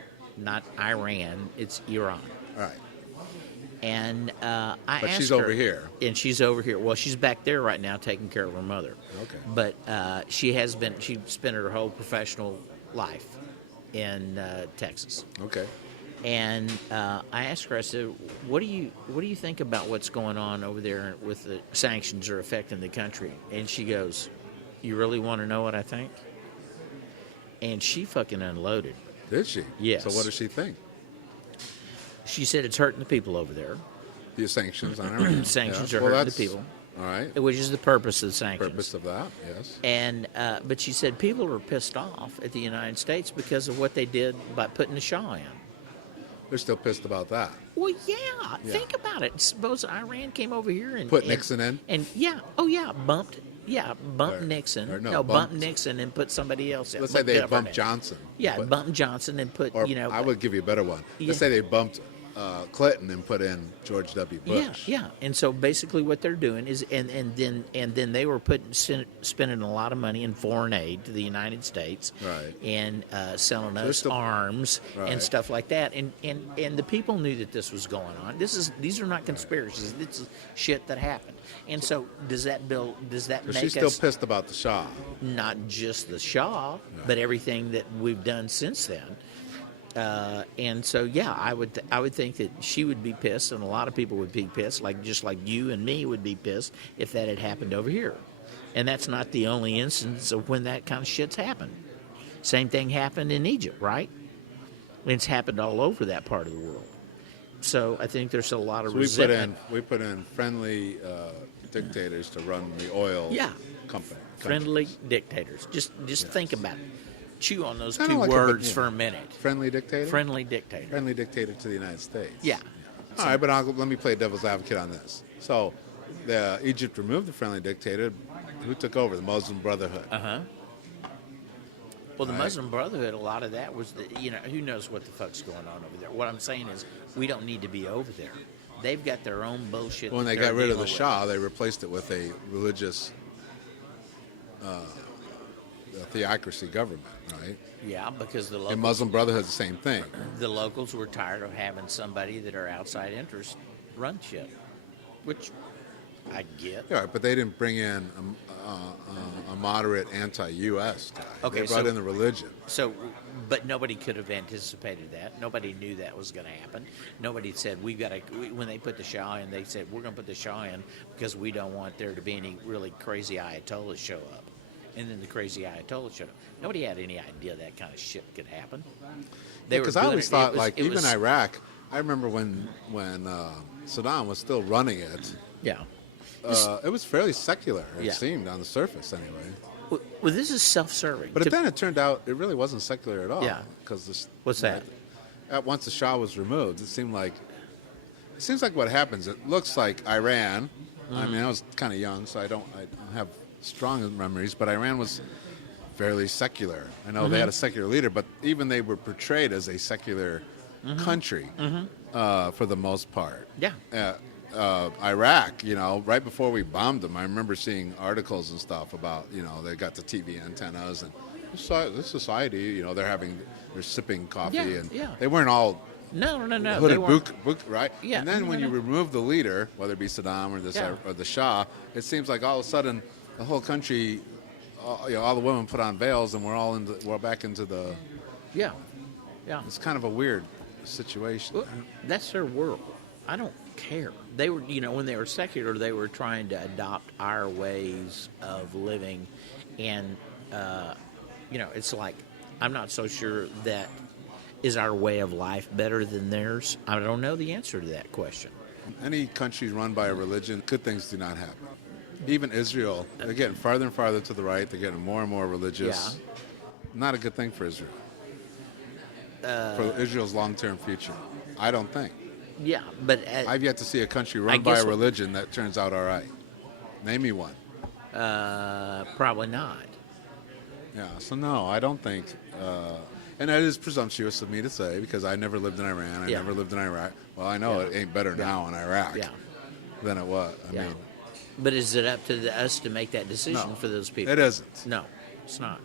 not Iran. It's Iran. All right. And I But asked she's her, over here. and she's over here. Well, she's back there right now taking care of her mother. Okay. But she spent her whole professional life in Texas. Okay. And I asked her, I said, what do you think about what's going on over there with the sanctions are affecting the country? And she goes, you really want to know what I think? And she fucking unloaded. Did she? Yes. So what does she think? She said it's hurting the people over there. The sanctions on Iran. Sanctions Yeah. are Well, hurting the that's- people, All right. which is the purpose of the sanctions. Purpose of that, yes. And but she said people are pissed off at the United States because of what they did by putting the Shah in. They're still pissed about that. Well, yeah. Think about it. Suppose Iran came over here and Put Nixon in? and bumped Or- Nixon. or No, bumped- bumped Nixon and put somebody else in. Let's say they Government. bumped Johnson. Yeah, But- bumped Johnson and put Or . I would give you a better one. Yeah. Let's say they bumped Clinton and put in George W. Bush. Yeah. And so basically, what they're doing is, and then they were spending a lot of money in foreign aid to the United States, Right. And selling So us still- arms Right. and stuff like that. And the people knew that this was going on. These are not conspiracies. This is shit that happened. And so does that So make she's still us pissed about the Shah. not just the Shah, but everything that we've done since then? And so, yeah, I would think that she would be pissed, and a lot of people would be pissed, just like you and me would be pissed if that had happened over here. And that's not the only instance of when that kind of shit's happened. Same thing happened in Egypt, right? It's happened all over that part of the world. So I think there's a lot of So resentment. we put in friendly dictators to run the oil company. Friendly dictators. Just think about it. Chew on those Kinda two like a- words yeah. for a minute. Friendly dictator? Friendly dictator. Friendly dictator to the United States. Yeah. All right, but let me play devil's advocate on this. So, Egypt removed the friendly dictator. Who took over? The Muslim Brotherhood. Well, the Right. Muslim Brotherhood, a lot of that was, who knows what the fuck's going on over there. What I'm saying is, we don't need to be over there. They've got their own bullshit. When that they they're got rid of the dealing with. Shah, they replaced it with a religious theocracy government, right? Yeah, because the And locals, Muslim Brotherhood's the same thing. the locals were tired of having somebody that are outside interests run shit, which I get. Yeah, but they didn't bring in a moderate anti-U.S. guy. Okay, They brought so- in the religion. So, but nobody could have anticipated that. Nobody knew that was going to happen. Nobody said when they put the Shah in, they said we're going to put the Shah in because we don't want there to be any really crazy Ayatollahs show up. And then the crazy Ayatollah showed up. Nobody had any idea that kind of shit could happen. Because I always thought, even Iraq, I remember when Saddam was still running it, Yeah. it was fairly secular, it Yeah. seemed, on the surface anyway. Well, this is self-serving. But then it turned out it really wasn't secular at all. Yeah. Because What's that? Once the Shah was removed, it seems like what happens. It looks like Iran. I mean, I was kind of young, so I don't have strong memories. But Iran was fairly secular. I know they had a secular leader, but even they were portrayed as a secular country for the most part. Yeah. Iraq, right before we bombed them, I remember seeing articles and stuff about, they got the TV antennas and this society, they're sipping coffee Yeah, and yeah. they weren't all No. hooded They weren't. book, right? Yeah, And then no, when no, you no. remove the leader, whether it be Saddam or the Shah, it seems like all of a sudden the whole country, all the women put on veils and we're back into the. Yeah. It's kind of a weird situation. Well, that's their world. I don't care. They were, when they were secular, they were trying to adopt our ways of living, and it's like I'm not so sure that is our way of life better than theirs. I don't know the answer to that question. Any country run by a religion, good things do not happen. Even Israel, they're getting farther and farther to the right. They're getting more and more religious. Yeah. Not a good thing for Israel. For Israel's long-term future. I don't think. Yeah, but I've yet to see a country run guess by a religion that turns out all right. Name me one. probably not. Yeah, so no, I don't think. And that is presumptuous of me to say because I never lived in Iran. I Yeah. never lived in Iraq. Well, I know it ain't better now in Iraq Yeah. than it was. I Yeah. mean, But is it up to us to make that decision No, for those people? it isn't. No, it's not.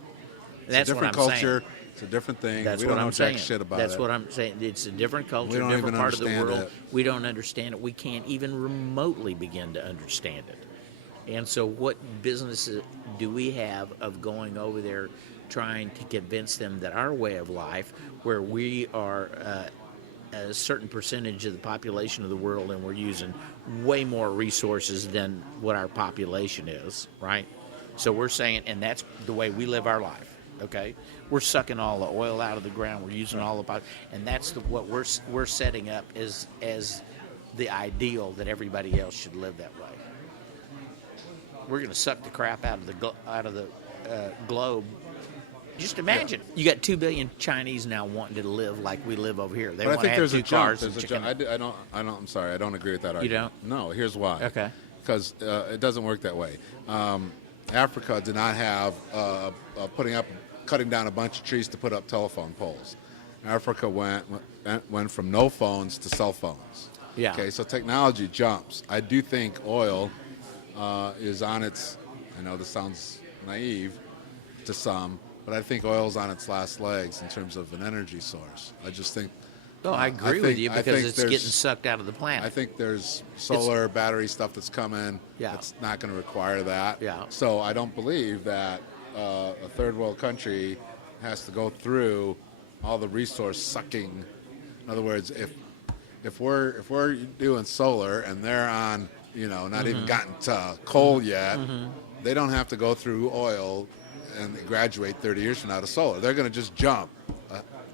It's That's a different what I'm culture. saying. It's a different thing. That's we what don't know I'm saying. jack shit about That's it. what I'm saying. It's a different culture, We don't different even part of the understand world. it. We don't understand it. We can't even remotely begin to understand it. And so, what business do we have of going over there trying to convince them that our way of life, where we are a certain percentage of the population of the world and we're using way more resources than what our population is, right? So we're saying, and that's the way we live our life, okay? We're sucking all the oil out of the ground. We're using all the, and that's what we're setting up as the ideal that everybody else should live that way. We're going to suck the crap out of the globe. Just imagine, you got 2 billion Chinese now wanting to live like we live over here. They But I want to think have there's two a jump. cars There's and a chicken. jump. I'm sorry. I don't agree with that argument. don't? No. Here's why. Okay. Because it doesn't work that way. Africa did not have cutting down a bunch of trees to put up telephone poles. Africa went from no phones to cell phones. Yeah. Okay. So technology jumps. I do think oil is on its. I know this sounds naive to some, but I think oil's on its last legs in terms of an energy source. I just think. Oh, I agree with you because it's getting sucked out of the planet. I think there's solar battery stuff that's coming. Yeah. It's not going to require that. Yeah. So I don't believe that a third world country has to go through all the resource sucking. In other words, if we're doing solar and they're on, not even gotten to coal yet, they don't have to go through oil and graduate 30 years from now to solar. They're going to just jump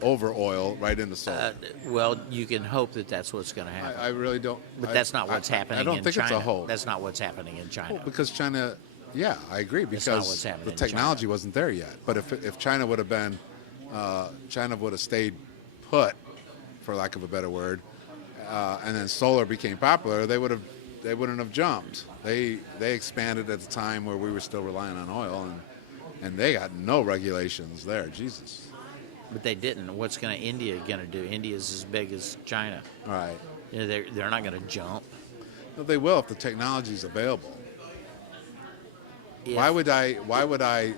over oil right into solar. Well, you can hope that that's what's going to happen. I really don't. But that's not what's happening in China. I don't think it's a hope. That's not what's happening in China. Well, because China, yeah, I agree, That's not what's because happening the in technology China. wasn't there yet. But if China would have been, China would have stayed put, for lack of a better word, and then solar became popular, they wouldn't have jumped. They expanded at a time where we were still relying on oil, and they got no regulations there. Jesus. But they didn't. What's India going to do? India's as big as China. All right. They're not going to jump. No, they will if the technology is available. Why would I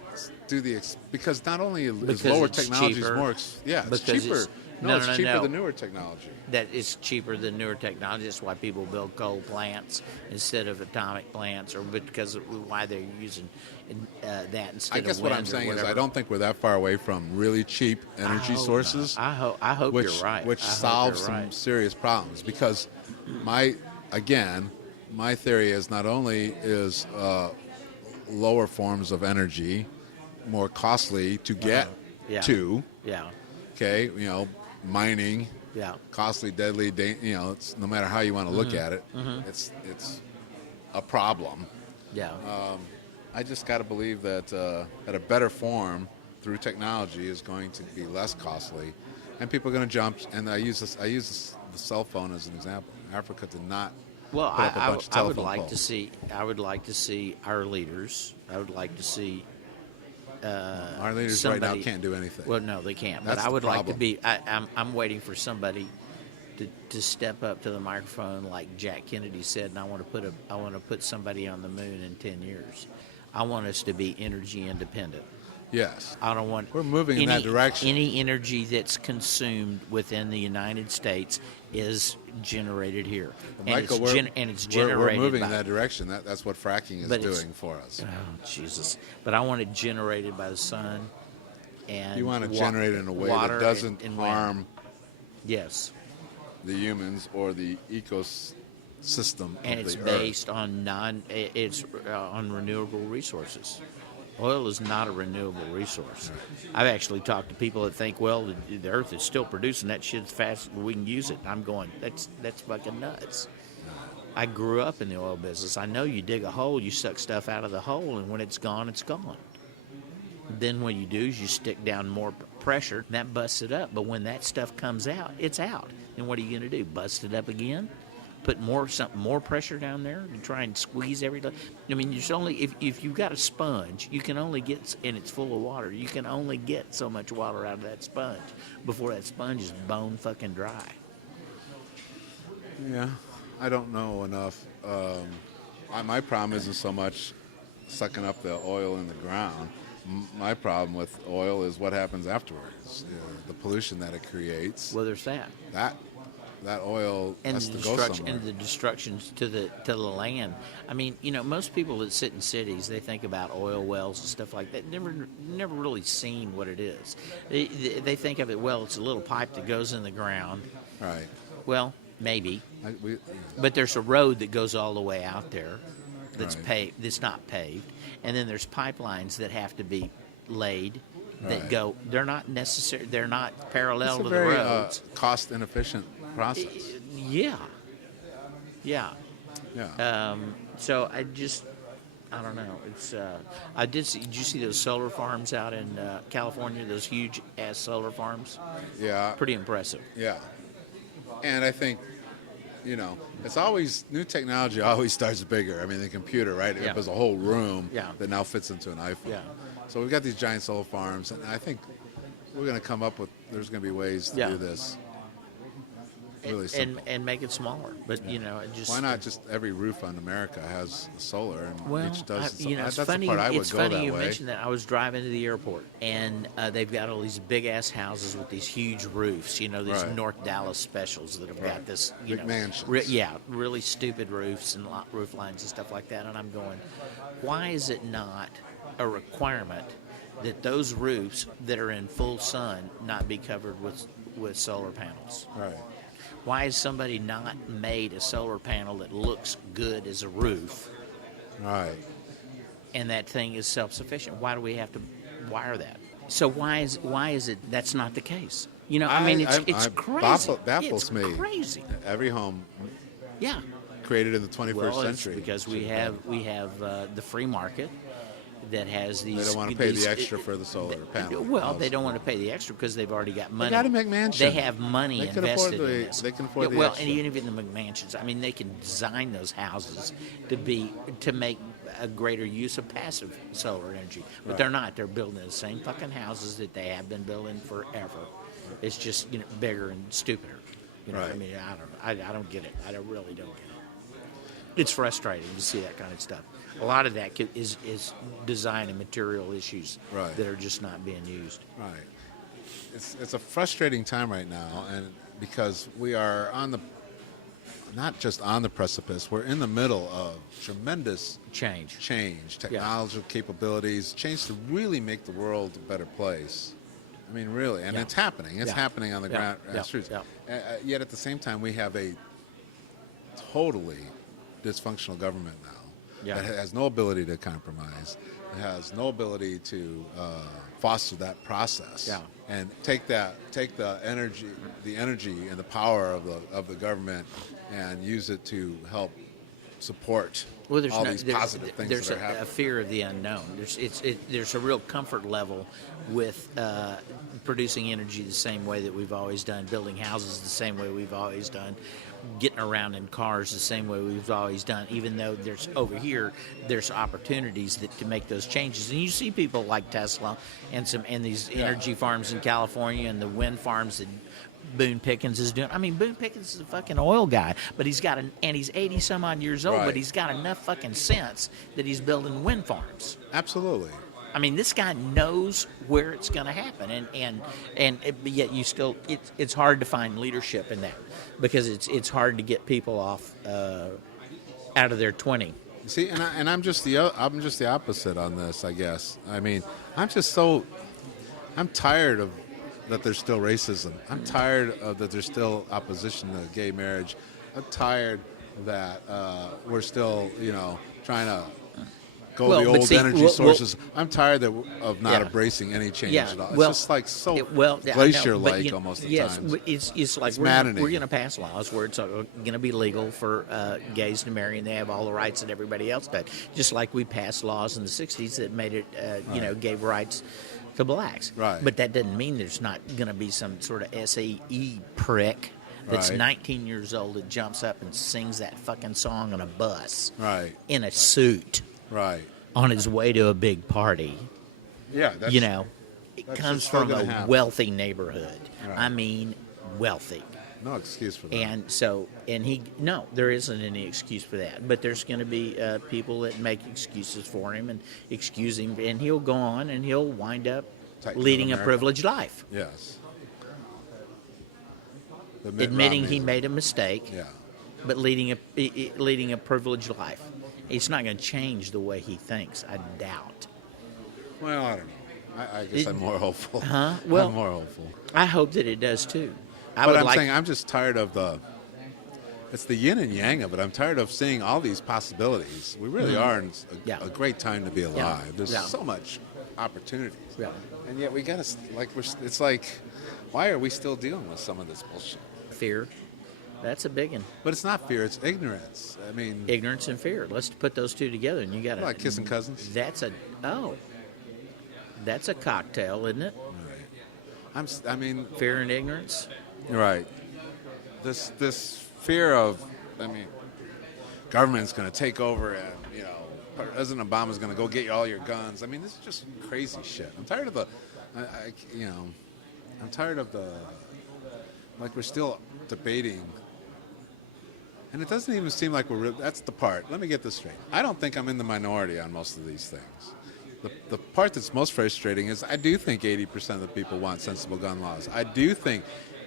do because not only is lower technology cheaper, more, it's cheaper. It's cheaper than newer technology. That is cheaper than newer technology. That's why people build coal plants instead of atomic plants, or because of why they're using that instead of I guess what I'm saying is I don't think we're that far away from really cheap energy sources. I hope which, you're right. Which solves some serious problems, because my theory is not only is lower forms of energy more costly to get to. Yeah. Okay, mining. Yeah. Costly, deadly. It's no matter how you want to look at it, it's a problem. Yeah. I just got to believe that a better form through technology is going to be less costly, and people are going to jump. And I use the cell phone as an example. Africa did not. Well, put up a bunch of I would telephone like poles. to see. I would like to see our leaders. I would like to see. Our leaders right now can't do anything. Well, no, they can't. That's but I would the like to problem. be. I'm waiting for somebody to step up to the microphone like Jack Kennedy said, and I want to put somebody on the moon in 10 years. I want us to be energy independent. Yes. I don't want. We're moving in that direction. Any energy that's consumed within the United States is generated here, Michael, it's generated. We're moving by, in that direction. That's what fracking is doing for us. Oh, Jesus! But I want it generated by the sun, and You want to generate it in a way water that doesn't and harm wind. Yes, the humans or the ecosystem. and of it's the based on on renewable resources. Oil is not a renewable resource. I've actually talked to people that think, well, the Earth is still producing that shit as fast as we can use it. And I'm going, that's fucking nuts. I grew up in the oil business. I know you dig a hole, you suck stuff out of the hole, and when it's gone, it's gone. Then what you do is you stick down more pressure, and that busts it up. But when that stuff comes out, it's out. And what are you going to do? Bust it up again? Put more pressure down there and try and squeeze everything. I mean, there's only if you've got a sponge, you can only get, and it's full of water. You can only get so much water out of that sponge before that sponge is bone fucking dry. Yeah, I don't know enough. My problem isn't so much sucking up the oil in the ground. my problem with oil is what happens afterwards. The pollution that it creates. Well, there's that. That oil And has the to go destruction somewhere. and the destructions to the land. I mean, most people that sit in cities, they think about oil wells and stuff like that. Never really seen what it is. They think of it. Well, it's a little pipe that goes in the ground. Right. Well, maybe, We, but there's a road that goes all the way out there that's Right. paved. That's not paved, and then there's pipelines that have to be laid. That Right. go. They're not necessary. They're not parallel it's a to very the roads. cost inefficient process. Yeah. Yeah. Yeah. So I don't know. It's did you see those solar farms out in California? Those huge ass solar farms. Yeah. Pretty impressive. Yeah. And I think, it's always, new technology always starts bigger. I mean, the computer, right? Yeah. It was a whole room Yeah. that now fits into an iPhone. Yeah. So we've got these giant solar farms, and I think we're going to come up with, there's going to be ways to Yeah. do this really simple. And make it smaller. But it just Why not just every roof on America has solar, and Well, each does. it's that's funny. the part I would It's go funny that you way. mentioned that. I was driving to the airport, and they've got all these big ass houses with these huge roofs. These Right. North Dallas specials that have got this, Big mansions. really stupid roofs and roof lines and stuff like that. And I'm going, why is it not a requirement that those roofs that are in full sun not be covered with solar panels? Right. Why has somebody not made a solar panel that looks good as a roof? Right. And that thing is self-sufficient. Why do we have to wire that? So why is it that's not the case? It's crazy. Baffles it's me. crazy. Every home Yeah. created in the 21st Well, it's century. because we have the free market that has these. They don't want to pay these- the extra for the solar panel. Well, they don't want to pay the extra because they've already got money. gotta make mansions. They have money They can invested afford in the- this. they can afford the well, extra. and even the McMansions. I mean, they can design those houses to make a greater use of passive solar energy, but Right. they're not. They're building the same fucking houses that they have been building forever. It's just bigger and stupider. I Right. mean, I don't know. I don't get it. I really don't get it. It's frustrating to see that kind of stuff. A lot of that is design and material issues Right. that are just not being used. Right. It's a frustrating time right now, and because we are not just on the precipice, we're in the middle of tremendous Change. technological capabilities, change to really make the world a better place. I mean, really, and Yeah. it's happening. It's Yeah. happening on the Yeah. streets. Yeah. Yet at the same time, we have a totally dysfunctional government now Yeah. that has no ability to compromise. It has no ability to foster that process. Yeah. And take the energy and the power of the government and use it to help support Well, all these positive things there's that are happening. a fear of the unknown. There's a real comfort level with producing energy the same way that we've always done, building houses the same way we've always done, getting around in cars the same way we've always done. Even though there's opportunities to make those changes, and you see people like Tesla and these energy farms in California and the wind farms that Boone Pickens is doing. I mean, Boone Pickens is a fucking oil guy, but he's 80 some odd years old, Right. but he's got enough fucking sense that he's building wind farms. Absolutely. I mean, this guy knows where it's going to happen, but yet it's hard to find leadership in that because it's hard to get people off out of their 20. See, and I'm just the opposite on this, I guess. I mean, I'm tired of that there's still racism. I'm tired of that there's still opposition to gay marriage. I'm tired that we're still, trying to go Well, the but old see, energy well- sources. I'm tired of not Yeah. embracing any change Yeah, at all. It's well, just like so I know, but glacier-like almost at yes, times. but it's like It's we're maddening. going to pass laws where it's going to be legal for gays to marry, and they have all the rights that everybody else does. Just like we passed laws in the '60s that made it, gave rights to blacks. Right. But that doesn't mean there's not going to be some sort of SAE prick that's Right. 19 years old that jumps up and sings that fucking song on a bus Right, in a suit right. on his way to a big party. Yeah, that's, It that's comes just still from gonna a happen. wealthy neighborhood. Right. I mean, wealthy. No excuse for that. And so, no, there isn't any excuse for that. But there's going to be people that make excuses for him and excuse him, and he'll go on and he'll wind up Titan of leading a America. privileged life, Yes. The Mitt admitting he Romneys- made a mistake, Yeah. but leading a privileged life. It's not going to change the way he thinks, I doubt. Well, I don't know. I guess I'm more hopeful. Well, I'm more hopeful. I hope that it does too. But I'm saying I'm just tired of it's the yin and yang of it. I'm tired of seeing all these possibilities. We really are in a great time to be alive. There's so much opportunities. Yeah. And yet we got to, it's like, why are we still dealing with some of this bullshit? Fear. That's a big one. But it's not fear, it's ignorance. I mean, Ignorance and fear. Let's put those two together, and you got like kissing cousins. That's a cocktail, isn't it? I mean, Fear and ignorance. right. This fear of, government's going to take over and, President Obama's going to go get all your guns. I mean, this is just crazy shit. I'm tired of I'm tired of we're still debating. And it doesn't even seem like that's the part. Let me get this straight. I don't think I'm in the minority on most of these things. The part that's most frustrating is I do think 80% of the people want sensible gun laws. I do think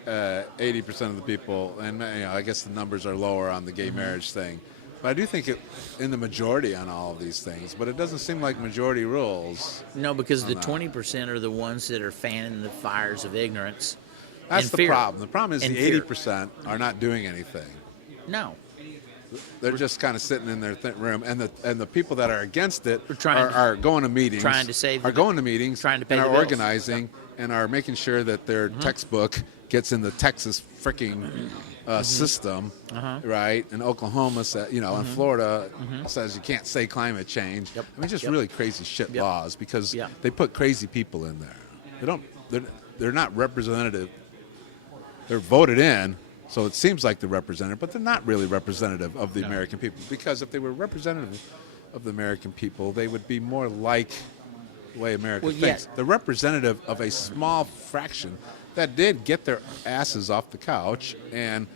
80% of the people, and I guess the numbers are lower on the gay marriage thing, but I do think in the majority on all of these things. But it doesn't seem like majority rules. No, because the 20% are the ones that are fanning the fires of ignorance. That's and the fear. problem. The problem is And the fear. 80% are not doing anything. No. They're just kind of sitting in their room, and the people that are against it trying are going to meetings, trying to save are the- going to meetings, trying to pay and the are bills. organizing, and are making sure that their textbook gets in the Texas freaking system, right? And Oklahoma, and Florida says you can't say climate change. Yep. I mean, just Yep. really crazy shit Yep. laws because Yep. they put crazy people in there. They don't. They're not representative. They're voted in. So it seems like they're representative, but they're not really representative of the American people. Because if they were representative of the American people, they would be more like the way America thinks. yeah. They're representative of a small fraction that did get their asses off the couch and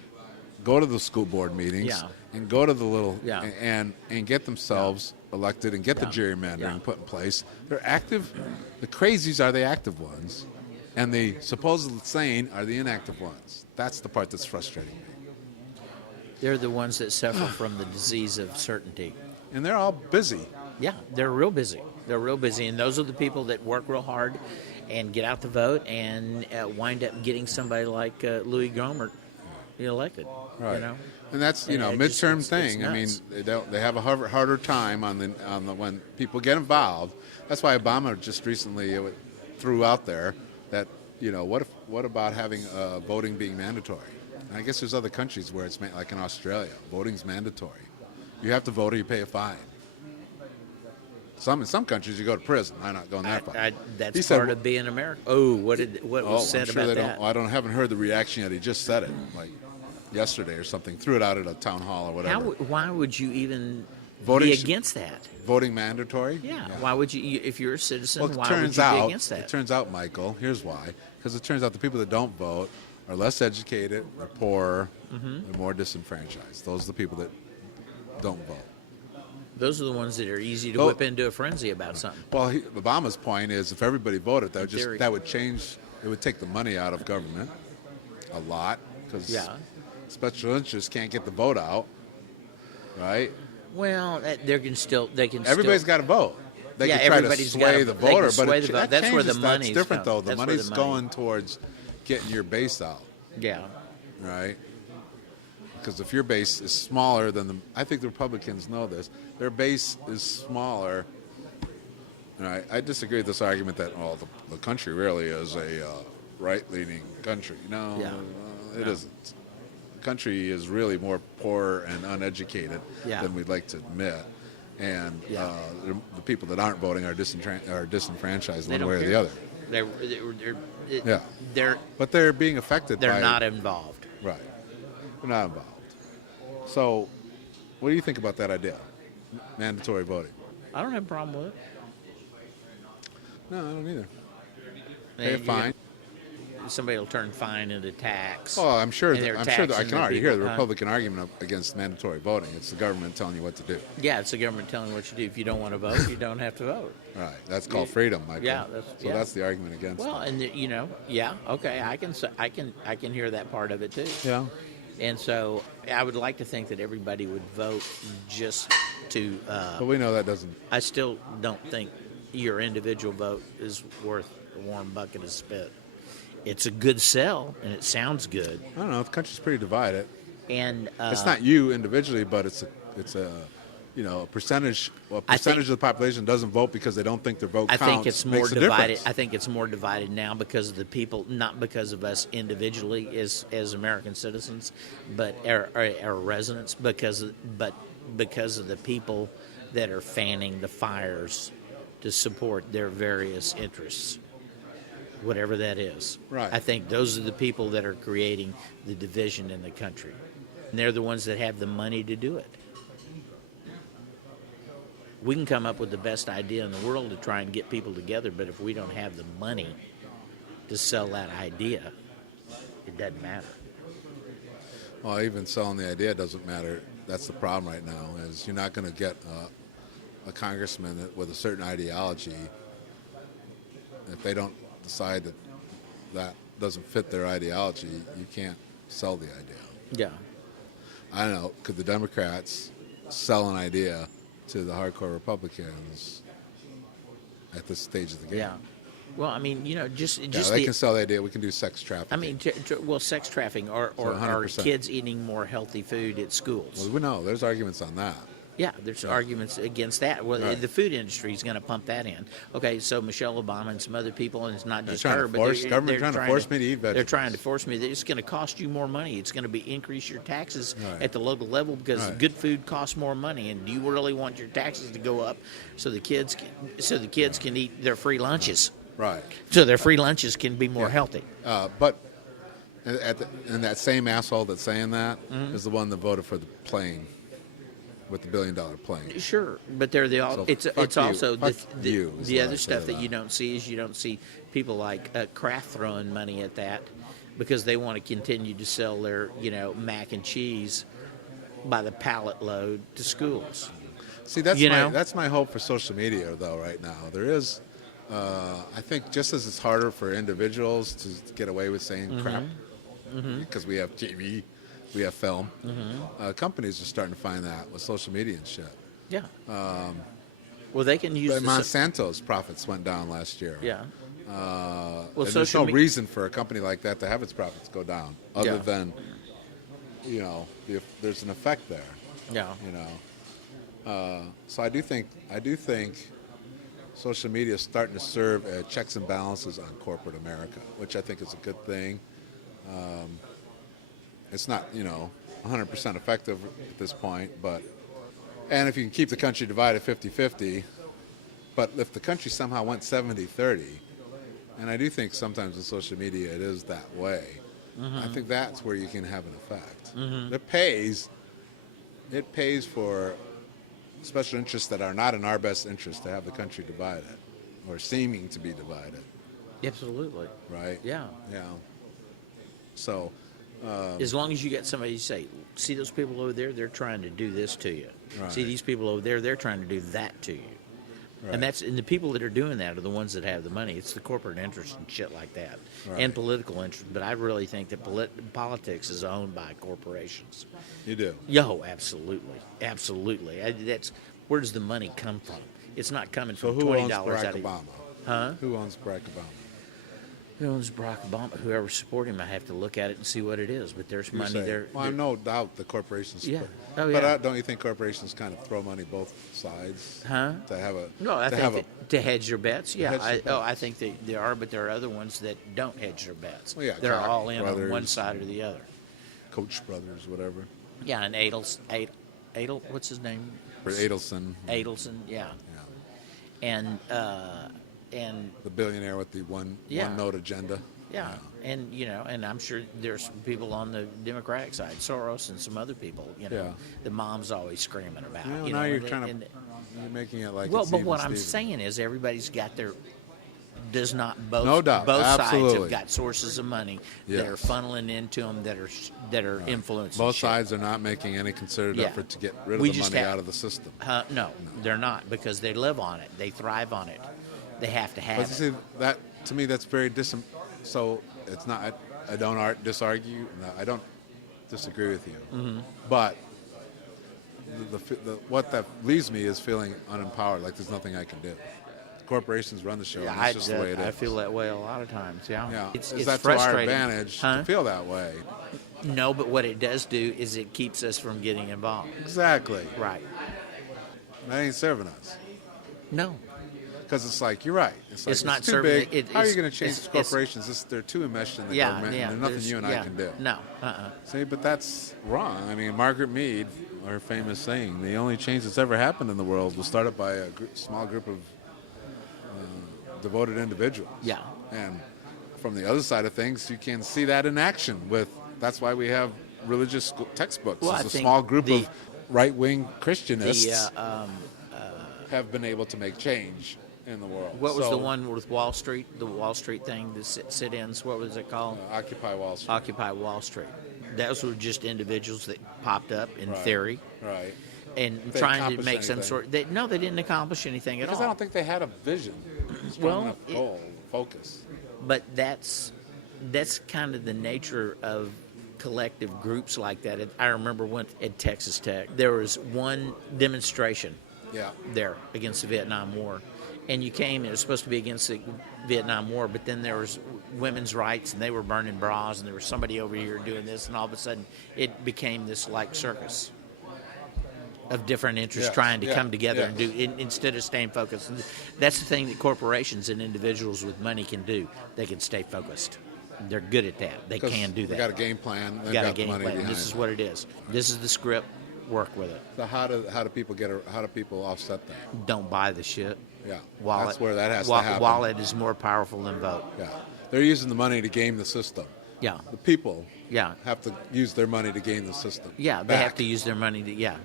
go to the school board meetings Yeah. and go to the little Yeah. and get themselves elected and get the Yeah. gerrymandering Yeah. put in place. They're active. The crazies are the active ones, and the supposedly sane are the inactive ones. That's the part that's frustrating me. They're the ones that suffer from the disease of certainty. And they're all busy. Yeah, they're real busy. They're real busy, and those are the people that work real hard and get out the vote and wind up getting somebody like Louis Gohmert elected. Right. You know, And that's And it just- midterm it's thing. I mean, nuts. they have a harder time on the when people get involved. That's why Obama just recently threw out there that what about having voting being mandatory? And I guess there's other countries where it's like in Australia, voting's mandatory. You have to vote or you pay a fine. In some countries you go to prison. I'm not going that far. that's He said- part of being American. Oh, what was said I'm sure about they that? don't. Haven't heard the reaction yet. He just said it like yesterday or something. Threw it out at a town hall or whatever. Why would you even Voting be should- against that? Voting mandatory? Yeah. Why would you? If you're a citizen, Well, it why would turns you be out. against that? It turns out, Michael. Here's why. Because it turns out the people that don't vote are less educated, they're poorer, they're more disenfranchised. Those are the people that don't vote. Those are the ones that are easy to Oh. whip into a frenzy about something. Well, Obama's point is, if everybody voted, theory. that would change. It would take the money out of government a lot because Yeah. special interests can't get the vote out, right? Well, they can still. Everybody's got to vote. They Yeah, can try to everybody's sway gotta- the they can voter, but sway the vote. that That's where the changes. money's That's different, come. though. The That's where money's the money- going towards getting your base out, Yeah. right? Because if your base is smaller than I think the Republicans know this. Their base is smaller. Right? I disagree with this argument that the country really is a right-leaning country. No, Yeah. it isn't. The country is really more poor and uneducated Yeah. than we'd like to admit. And Yeah. the people that aren't voting are disenfranchised They one don't way or care. the other. Yeah. They're But they're being affected by not involved. Right. They're not involved. So, what do you think about that idea? Mandatory voting. I don't have a problem with it. No, I don't either. Hey, Pay a you- fine. somebody will turn fine into tax. Oh, I'm sure. And they're I'm sure that I taxing can the already hear the people, huh? Republican argument against mandatory voting. It's the government telling you what to do. Yeah, it's the government telling you what you do. If you don't want to vote, you don't have to vote. Right. That's called freedom, Michael. Yeah, so that's the argument against Well, it. and yeah, okay, I can hear that part of it too. Yeah. And so I would like to think that everybody would vote just to. But we know that doesn't. I still don't think your individual vote is worth a warm bucket of spit. It's a good sell, and it sounds good. I don't know. The country's pretty divided. And It's not you individually, but it's a a percentage. Well, a percentage of the population doesn't vote because they don't think their vote I counts. think it's more Makes a divided. difference. I think it's more divided now because of the people, not because of us individually as American citizens, but our residents. Because of the people that are fanning the fires to support their various interests, whatever that is. Right. I think those are the people that are creating the division in the country, and they're the ones that have the money to do it. We can come up with the best idea in the world to try and get people together, but if we don't have the money to sell that idea, it doesn't matter. Well, even selling the idea doesn't matter. That's the problem right now. Is you're not going to get a congressman with a certain ideology if they don't decide that doesn't fit their ideology. You can't sell the idea. Yeah. I don't know. Could the Democrats sell an idea to the hardcore Republicans at this stage of the game? Yeah. Well, I mean, just They can sell the idea. We can do sex trafficking. I mean, sex trafficking or 100%. kids eating more healthy food at schools. Well, we know there's arguments on that. Yeah, there's arguments against that. Well, Right. the food industry is going to pump that in. Okay, so Michelle Obama and some other people, and it's not just trying to her, but force- they're government trying to force me to eat They're vegetables. trying to force me. It's going to cost you more money. It's going to increase your taxes Right. at the local level because Right. good food costs more money. And do you really want your taxes to go up so the kids can eat their free lunches? Right. So their free lunches can be more healthy. But and that same asshole that's saying that is the one that voted for the plane with the $1 billion plane. Sure, but they're So it's fuck you. also Fuck you is the what I other say stuff to that that. you don't see is you don't see people like Kraft throwing money at that because they want to continue to sell their mac and cheese by the pallet load to schools. See, that's my hope for social media, though. Right now, there is. I think just as it's harder for individuals to get away with saying crap because we have TV, we have film. Companies are starting to find that with social media and shit. Yeah. Well, they can use But Monsanto's profits went down last year. Yeah. Well, Well, there's social no reason for a company like that to have its profits go down, other Yeah. than if there's an effect there. Yeah. So I do think social media is starting to serve as checks and balances on corporate America, which I think is a good thing. It's not 100% effective at this point, and if you can keep the country divided 50-50, but if the country somehow went 70-30, and I do think sometimes with social media it is that way, I think that's where you can have an effect. It pays for special interests that are not in our best interest to have the country divided, or seeming to be divided, Absolutely. right? Yeah. Yeah. So, As long as you get somebody to say, see those people over there, they're trying to do this to you. Right. See these people over there, they're trying to do that to you. right. And the people that are doing that are the ones that have the money. It's the corporate interest and shit like that, Right. and political interest. But I really think that politics is owned by corporations. You do. Yo, absolutely, absolutely. Where does the money come from? It's not coming So from who owns $20 Barack out of Obama? Huh? Who owns Barack Obama? Who owns Barack Obama? Whoever's supporting him, I have to look at it and see what it is. But there's You money say, there. Well, I have no doubt the corporations. Yeah. But, Oh, yeah. don't you think corporations kind of throw money both sides? Huh? To have a No, I to think have that to hedge their bets. Yeah, hedge their I think that there are, but there are other ones that don't hedge their bets. Well, yeah, They're Koch all in on brothers. one side or the other. Koch brothers, whatever. Yeah, and Adel, what's his name? Or Adelson. Adelson, yeah. Yeah. And The billionaire with the one note agenda. yeah, and and I'm sure there's people on the Democratic side, Soros and some other people. Yeah. The mom's always screaming about. Well, you now know, you're and- trying to and- you're making it like Well, it's but even what I'm Steven. saying is everybody's got does not. Both, No doubt. Both sides Absolutely. have got sources of money that are Yes. funneling into them that are influencing Both shit. sides are not making any concerted Yeah. effort to get rid of We the just money have- out of the system. No, they're not, because they live on it. They thrive on it. They have to have But it. you see, that to me, that's very So it's not. I don't disargue. No, I don't disagree with you. Mm-hmm. But what that leaves me is feeling unempowered. Like there's nothing I can do. Corporations run the show. And that's just the way it is. I feel that way a lot of times. Yeah, Yeah, it's is that to our frustrating. advantage Huh? to feel that way? No, but what it does do is it keeps us from getting involved. Exactly. Right. That ain't serving us. No. Because it's like, you're right. It's not too serving big. How are you going to change it's- corporations? They're too enmeshed in the Yeah, government, yeah. and there's nothing there's- you and yeah, I can do. No. See, but that's wrong. I mean, Margaret Mead, her famous saying, the only change that's ever happened in the world was started by a small group of devoted individuals. Yeah. And from the other side of things, you can see that in action that's why we have religious textbooks. Well, I It's a think small group the- of right-wing Christianists The have been able to make change in the world. what was So, the one with Wall Street? The Wall Street thing, the sit-ins. What was it called? Occupy Wall Street. Occupy Wall Street. Those were just individuals that popped up in Right. theory Right. and They trying to accomplished make some anything. sort. They didn't accomplish anything at Because all. I don't think they had a vision, strong Well, enough goal, focus. But that's kind of the nature of collective groups like that. I remember when at Texas Tech there was one demonstration Yeah. there against the Vietnam War, and you came. It was supposed to be against the Vietnam War, but then there was women's rights, and they were burning bras, and there was somebody over here doing this, and all of a sudden it became this like circus of different interests Yes, trying to yeah, come together and yes. do instead of staying focused. And that's the thing that corporations and individuals with money can do. They can stay focused. They're good at that. They 'Cause can do that. They got a game plan. They've got a got the game money plan. behind This is it. what it is. This is the script. Work with it. So how do people offset that? Don't buy the shit. Yeah. Wallet. That's where that has to happen. Wallet is more powerful than vote. Yeah. They're using the money to game the system. Yeah. The people Yeah. have to use their money to game the system. Yeah. They back. have to use their money to. Yeah.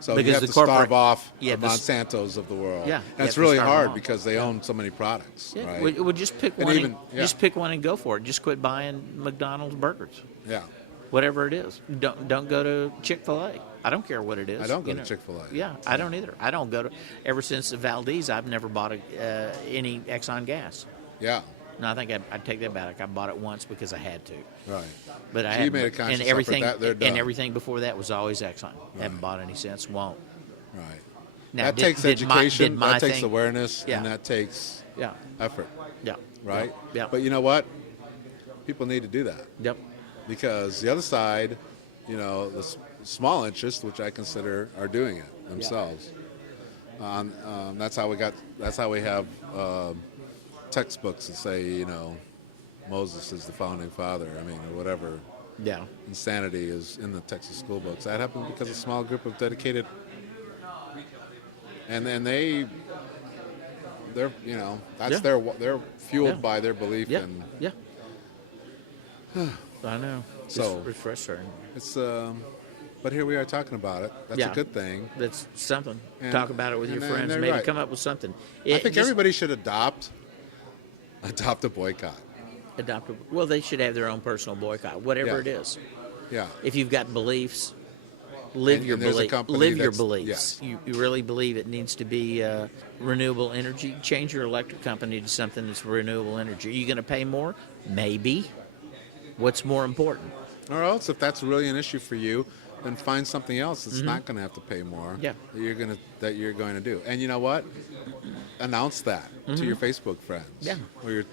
So because you have the to corporate- starve off Yeah, the this- Monsantos of the world. Yeah, And you it's have to really starve them hard off. because they own so many products. Yeah. Right? Well, just pick And one. even- yeah. Just pick one and go for it. Just quit buying McDonald's burgers. Yeah. Whatever it is. Don't go to Chick-fil-A. I don't care what it is. I don't go you to know. Chick-fil-A. Yeah, I don't either. I don't go to. Ever since the Valdez, I've never bought any Exxon gas. Yeah. No, I think I'd take that back. I bought it once because I had to. Right. But I So you had made a conscious and effort everything that they're done. and everything before that was always Exxon. Haven't bought any since. Won't. Right. Now, that did- takes did my- education. did my that takes thing- awareness. Yeah. And that takes Yeah. effort. Yeah. Right. Yeah. But you know what? People need to do that. Yep. Because the other side, the small interests, which I consider, are doing it themselves. That's how we have textbooks that say, Moses is the founding father. I mean, or whatever Yeah. insanity is in the Texas school books. That happened because a small group of dedicated, and then they're that's Yeah. they're fueled Yeah. by their belief Yeah. in. Yeah. I know. So- it's frustrating. It's but here we are talking about it. That's Yeah. a good thing. That's something. And- Talk about it with your and friends. they're Maybe right. come up with something. I think everybody should adopt a boycott. Well, they should have their own personal boycott, whatever Yeah. it is. Yeah. If you've got beliefs, live And- your and there's a belief. company Live your that's- beliefs. yeah. You really believe it needs to be renewable energy. Change your electric company to something that's renewable energy. Are you going to pay more? Maybe. What's more important? Or else, if that's really an issue for you, then find something else that's not going to have to pay more. Mm-hmm. Yeah. That you're going to do. And you know what? Announce that to your Facebook friends. Mm-hmm. Yeah. Or your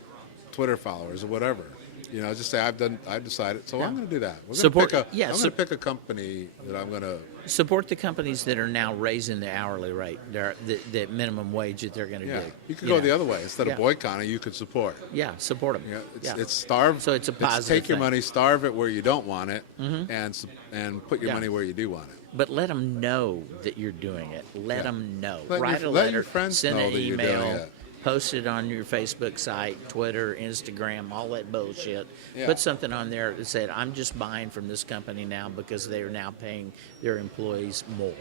Twitter followers or whatever. Just say I've decided, so I'm going to do that. I'm Support- going yeah, to pick a company that I'm going to. Support the companies that are now raising the hourly rate, the minimum wage that they're going to Yeah. do. You could go the other way. Instead Yeah. of boycotting, you could support. Yeah, support them. It's starve. So it's a positive take your thing. money, starve it where you don't want it, and put your Yeah. money where you do want it. But let them know that you're doing it. Let them know. Let Write your- a let letter, your friends send know an that you're doing email, it. post it on your Facebook site, Twitter, Instagram, all that bullshit. Yeah. Put something on there that said, I'm just buying from this company now because they are now paying their employees more.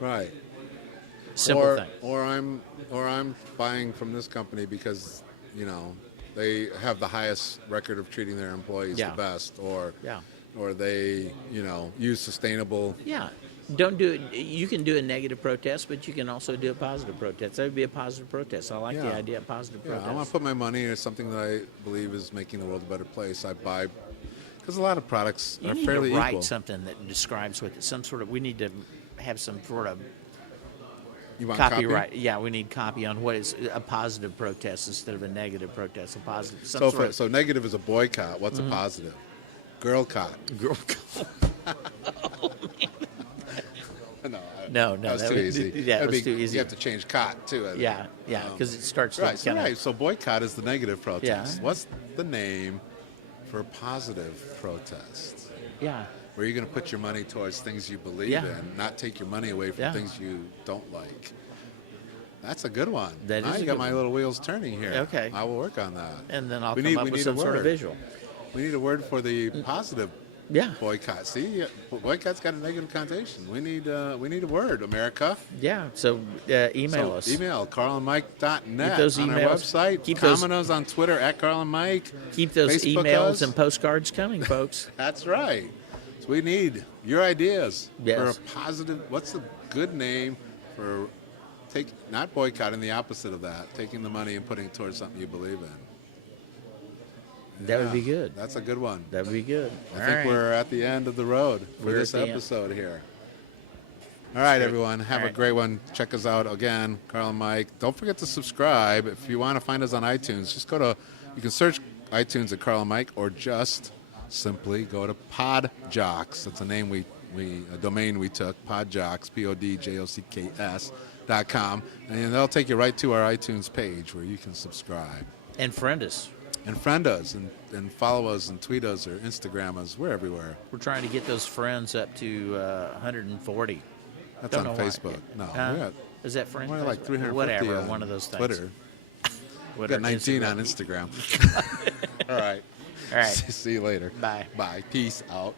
Right. Simple thing. Or I'm buying from this company because they have the highest record of treating their employees Yeah. the best, or Yeah. they use sustainable. Yeah. Don't do it. You can do a negative protest, but you can also do a positive protest. That would be a positive protest. I like the Yeah. idea of positive Yeah, protest. I want to put my money in something that I believe is making the world a better place. I buy because a lot of products You are need fairly to write equal. something that describes what some sort of. We need to have some sort of You want copyright. copy? Yeah, we need copy on what is a positive protest instead of a negative protest. A positive. Some So, sort of so negative is a boycott. What's a positive? Girl cot. girl. No, No, that was that too would- easy. yeah, That'd it was be- too easy. You have to change cot too. I think. Yeah, because it starts to Right, so kind of. right. So boycott is the negative protest. Yeah. What's the name for positive protest? Yeah. Where you're going to put your money towards things you believe Yeah. in, not take your money away from Yeah. things you don't like. That's a good one. That now is you a got good my one. little wheels turning here. Okay. I will work on that. And then I'll We come need- up we with need a some sort of word. visual. We need a word for the positive Yeah. boycott. See, boycott's got a negative connotation. We need a word, America. Yeah. So email us. Email carlandmike.net Keep those on our emails- website. keep those- Comment us on Twitter at Carl and Mike. Keep those Facebook emails us. and postcards coming, folks. That's right. So we need your ideas Yes. for a positive. What's a good name for not boycotting, the opposite of that, taking the money and putting it towards something you believe in. That would be Yeah, good. That's a good one. That would be good. I think we're at the end of the road for We're this at the end. episode here. All right, everyone. Have All a right. great one. Check us out again, Carl and Mike. Don't forget to subscribe. If you want to find us on iTunes, just go to, you can search iTunes at Carl and Mike, or just simply go to Podjocks. That's a name a domain we took, Podjocks, PODJOCKS.com. And they'll take you right to our iTunes page where you can subscribe. And friend us. And friend us, and follow us, and tweet us, or Instagram us. We're everywhere. We're trying to get those friends up to 140. That's Don't on know why. Facebook. No, Huh? we're at Is that friend? We're like Facebook? 350 Whatever, on one of those things. Twitter. We Whatever, got 19 Instagram. on Instagram. All right. All right. See you later. Bye. Bye. Peace out.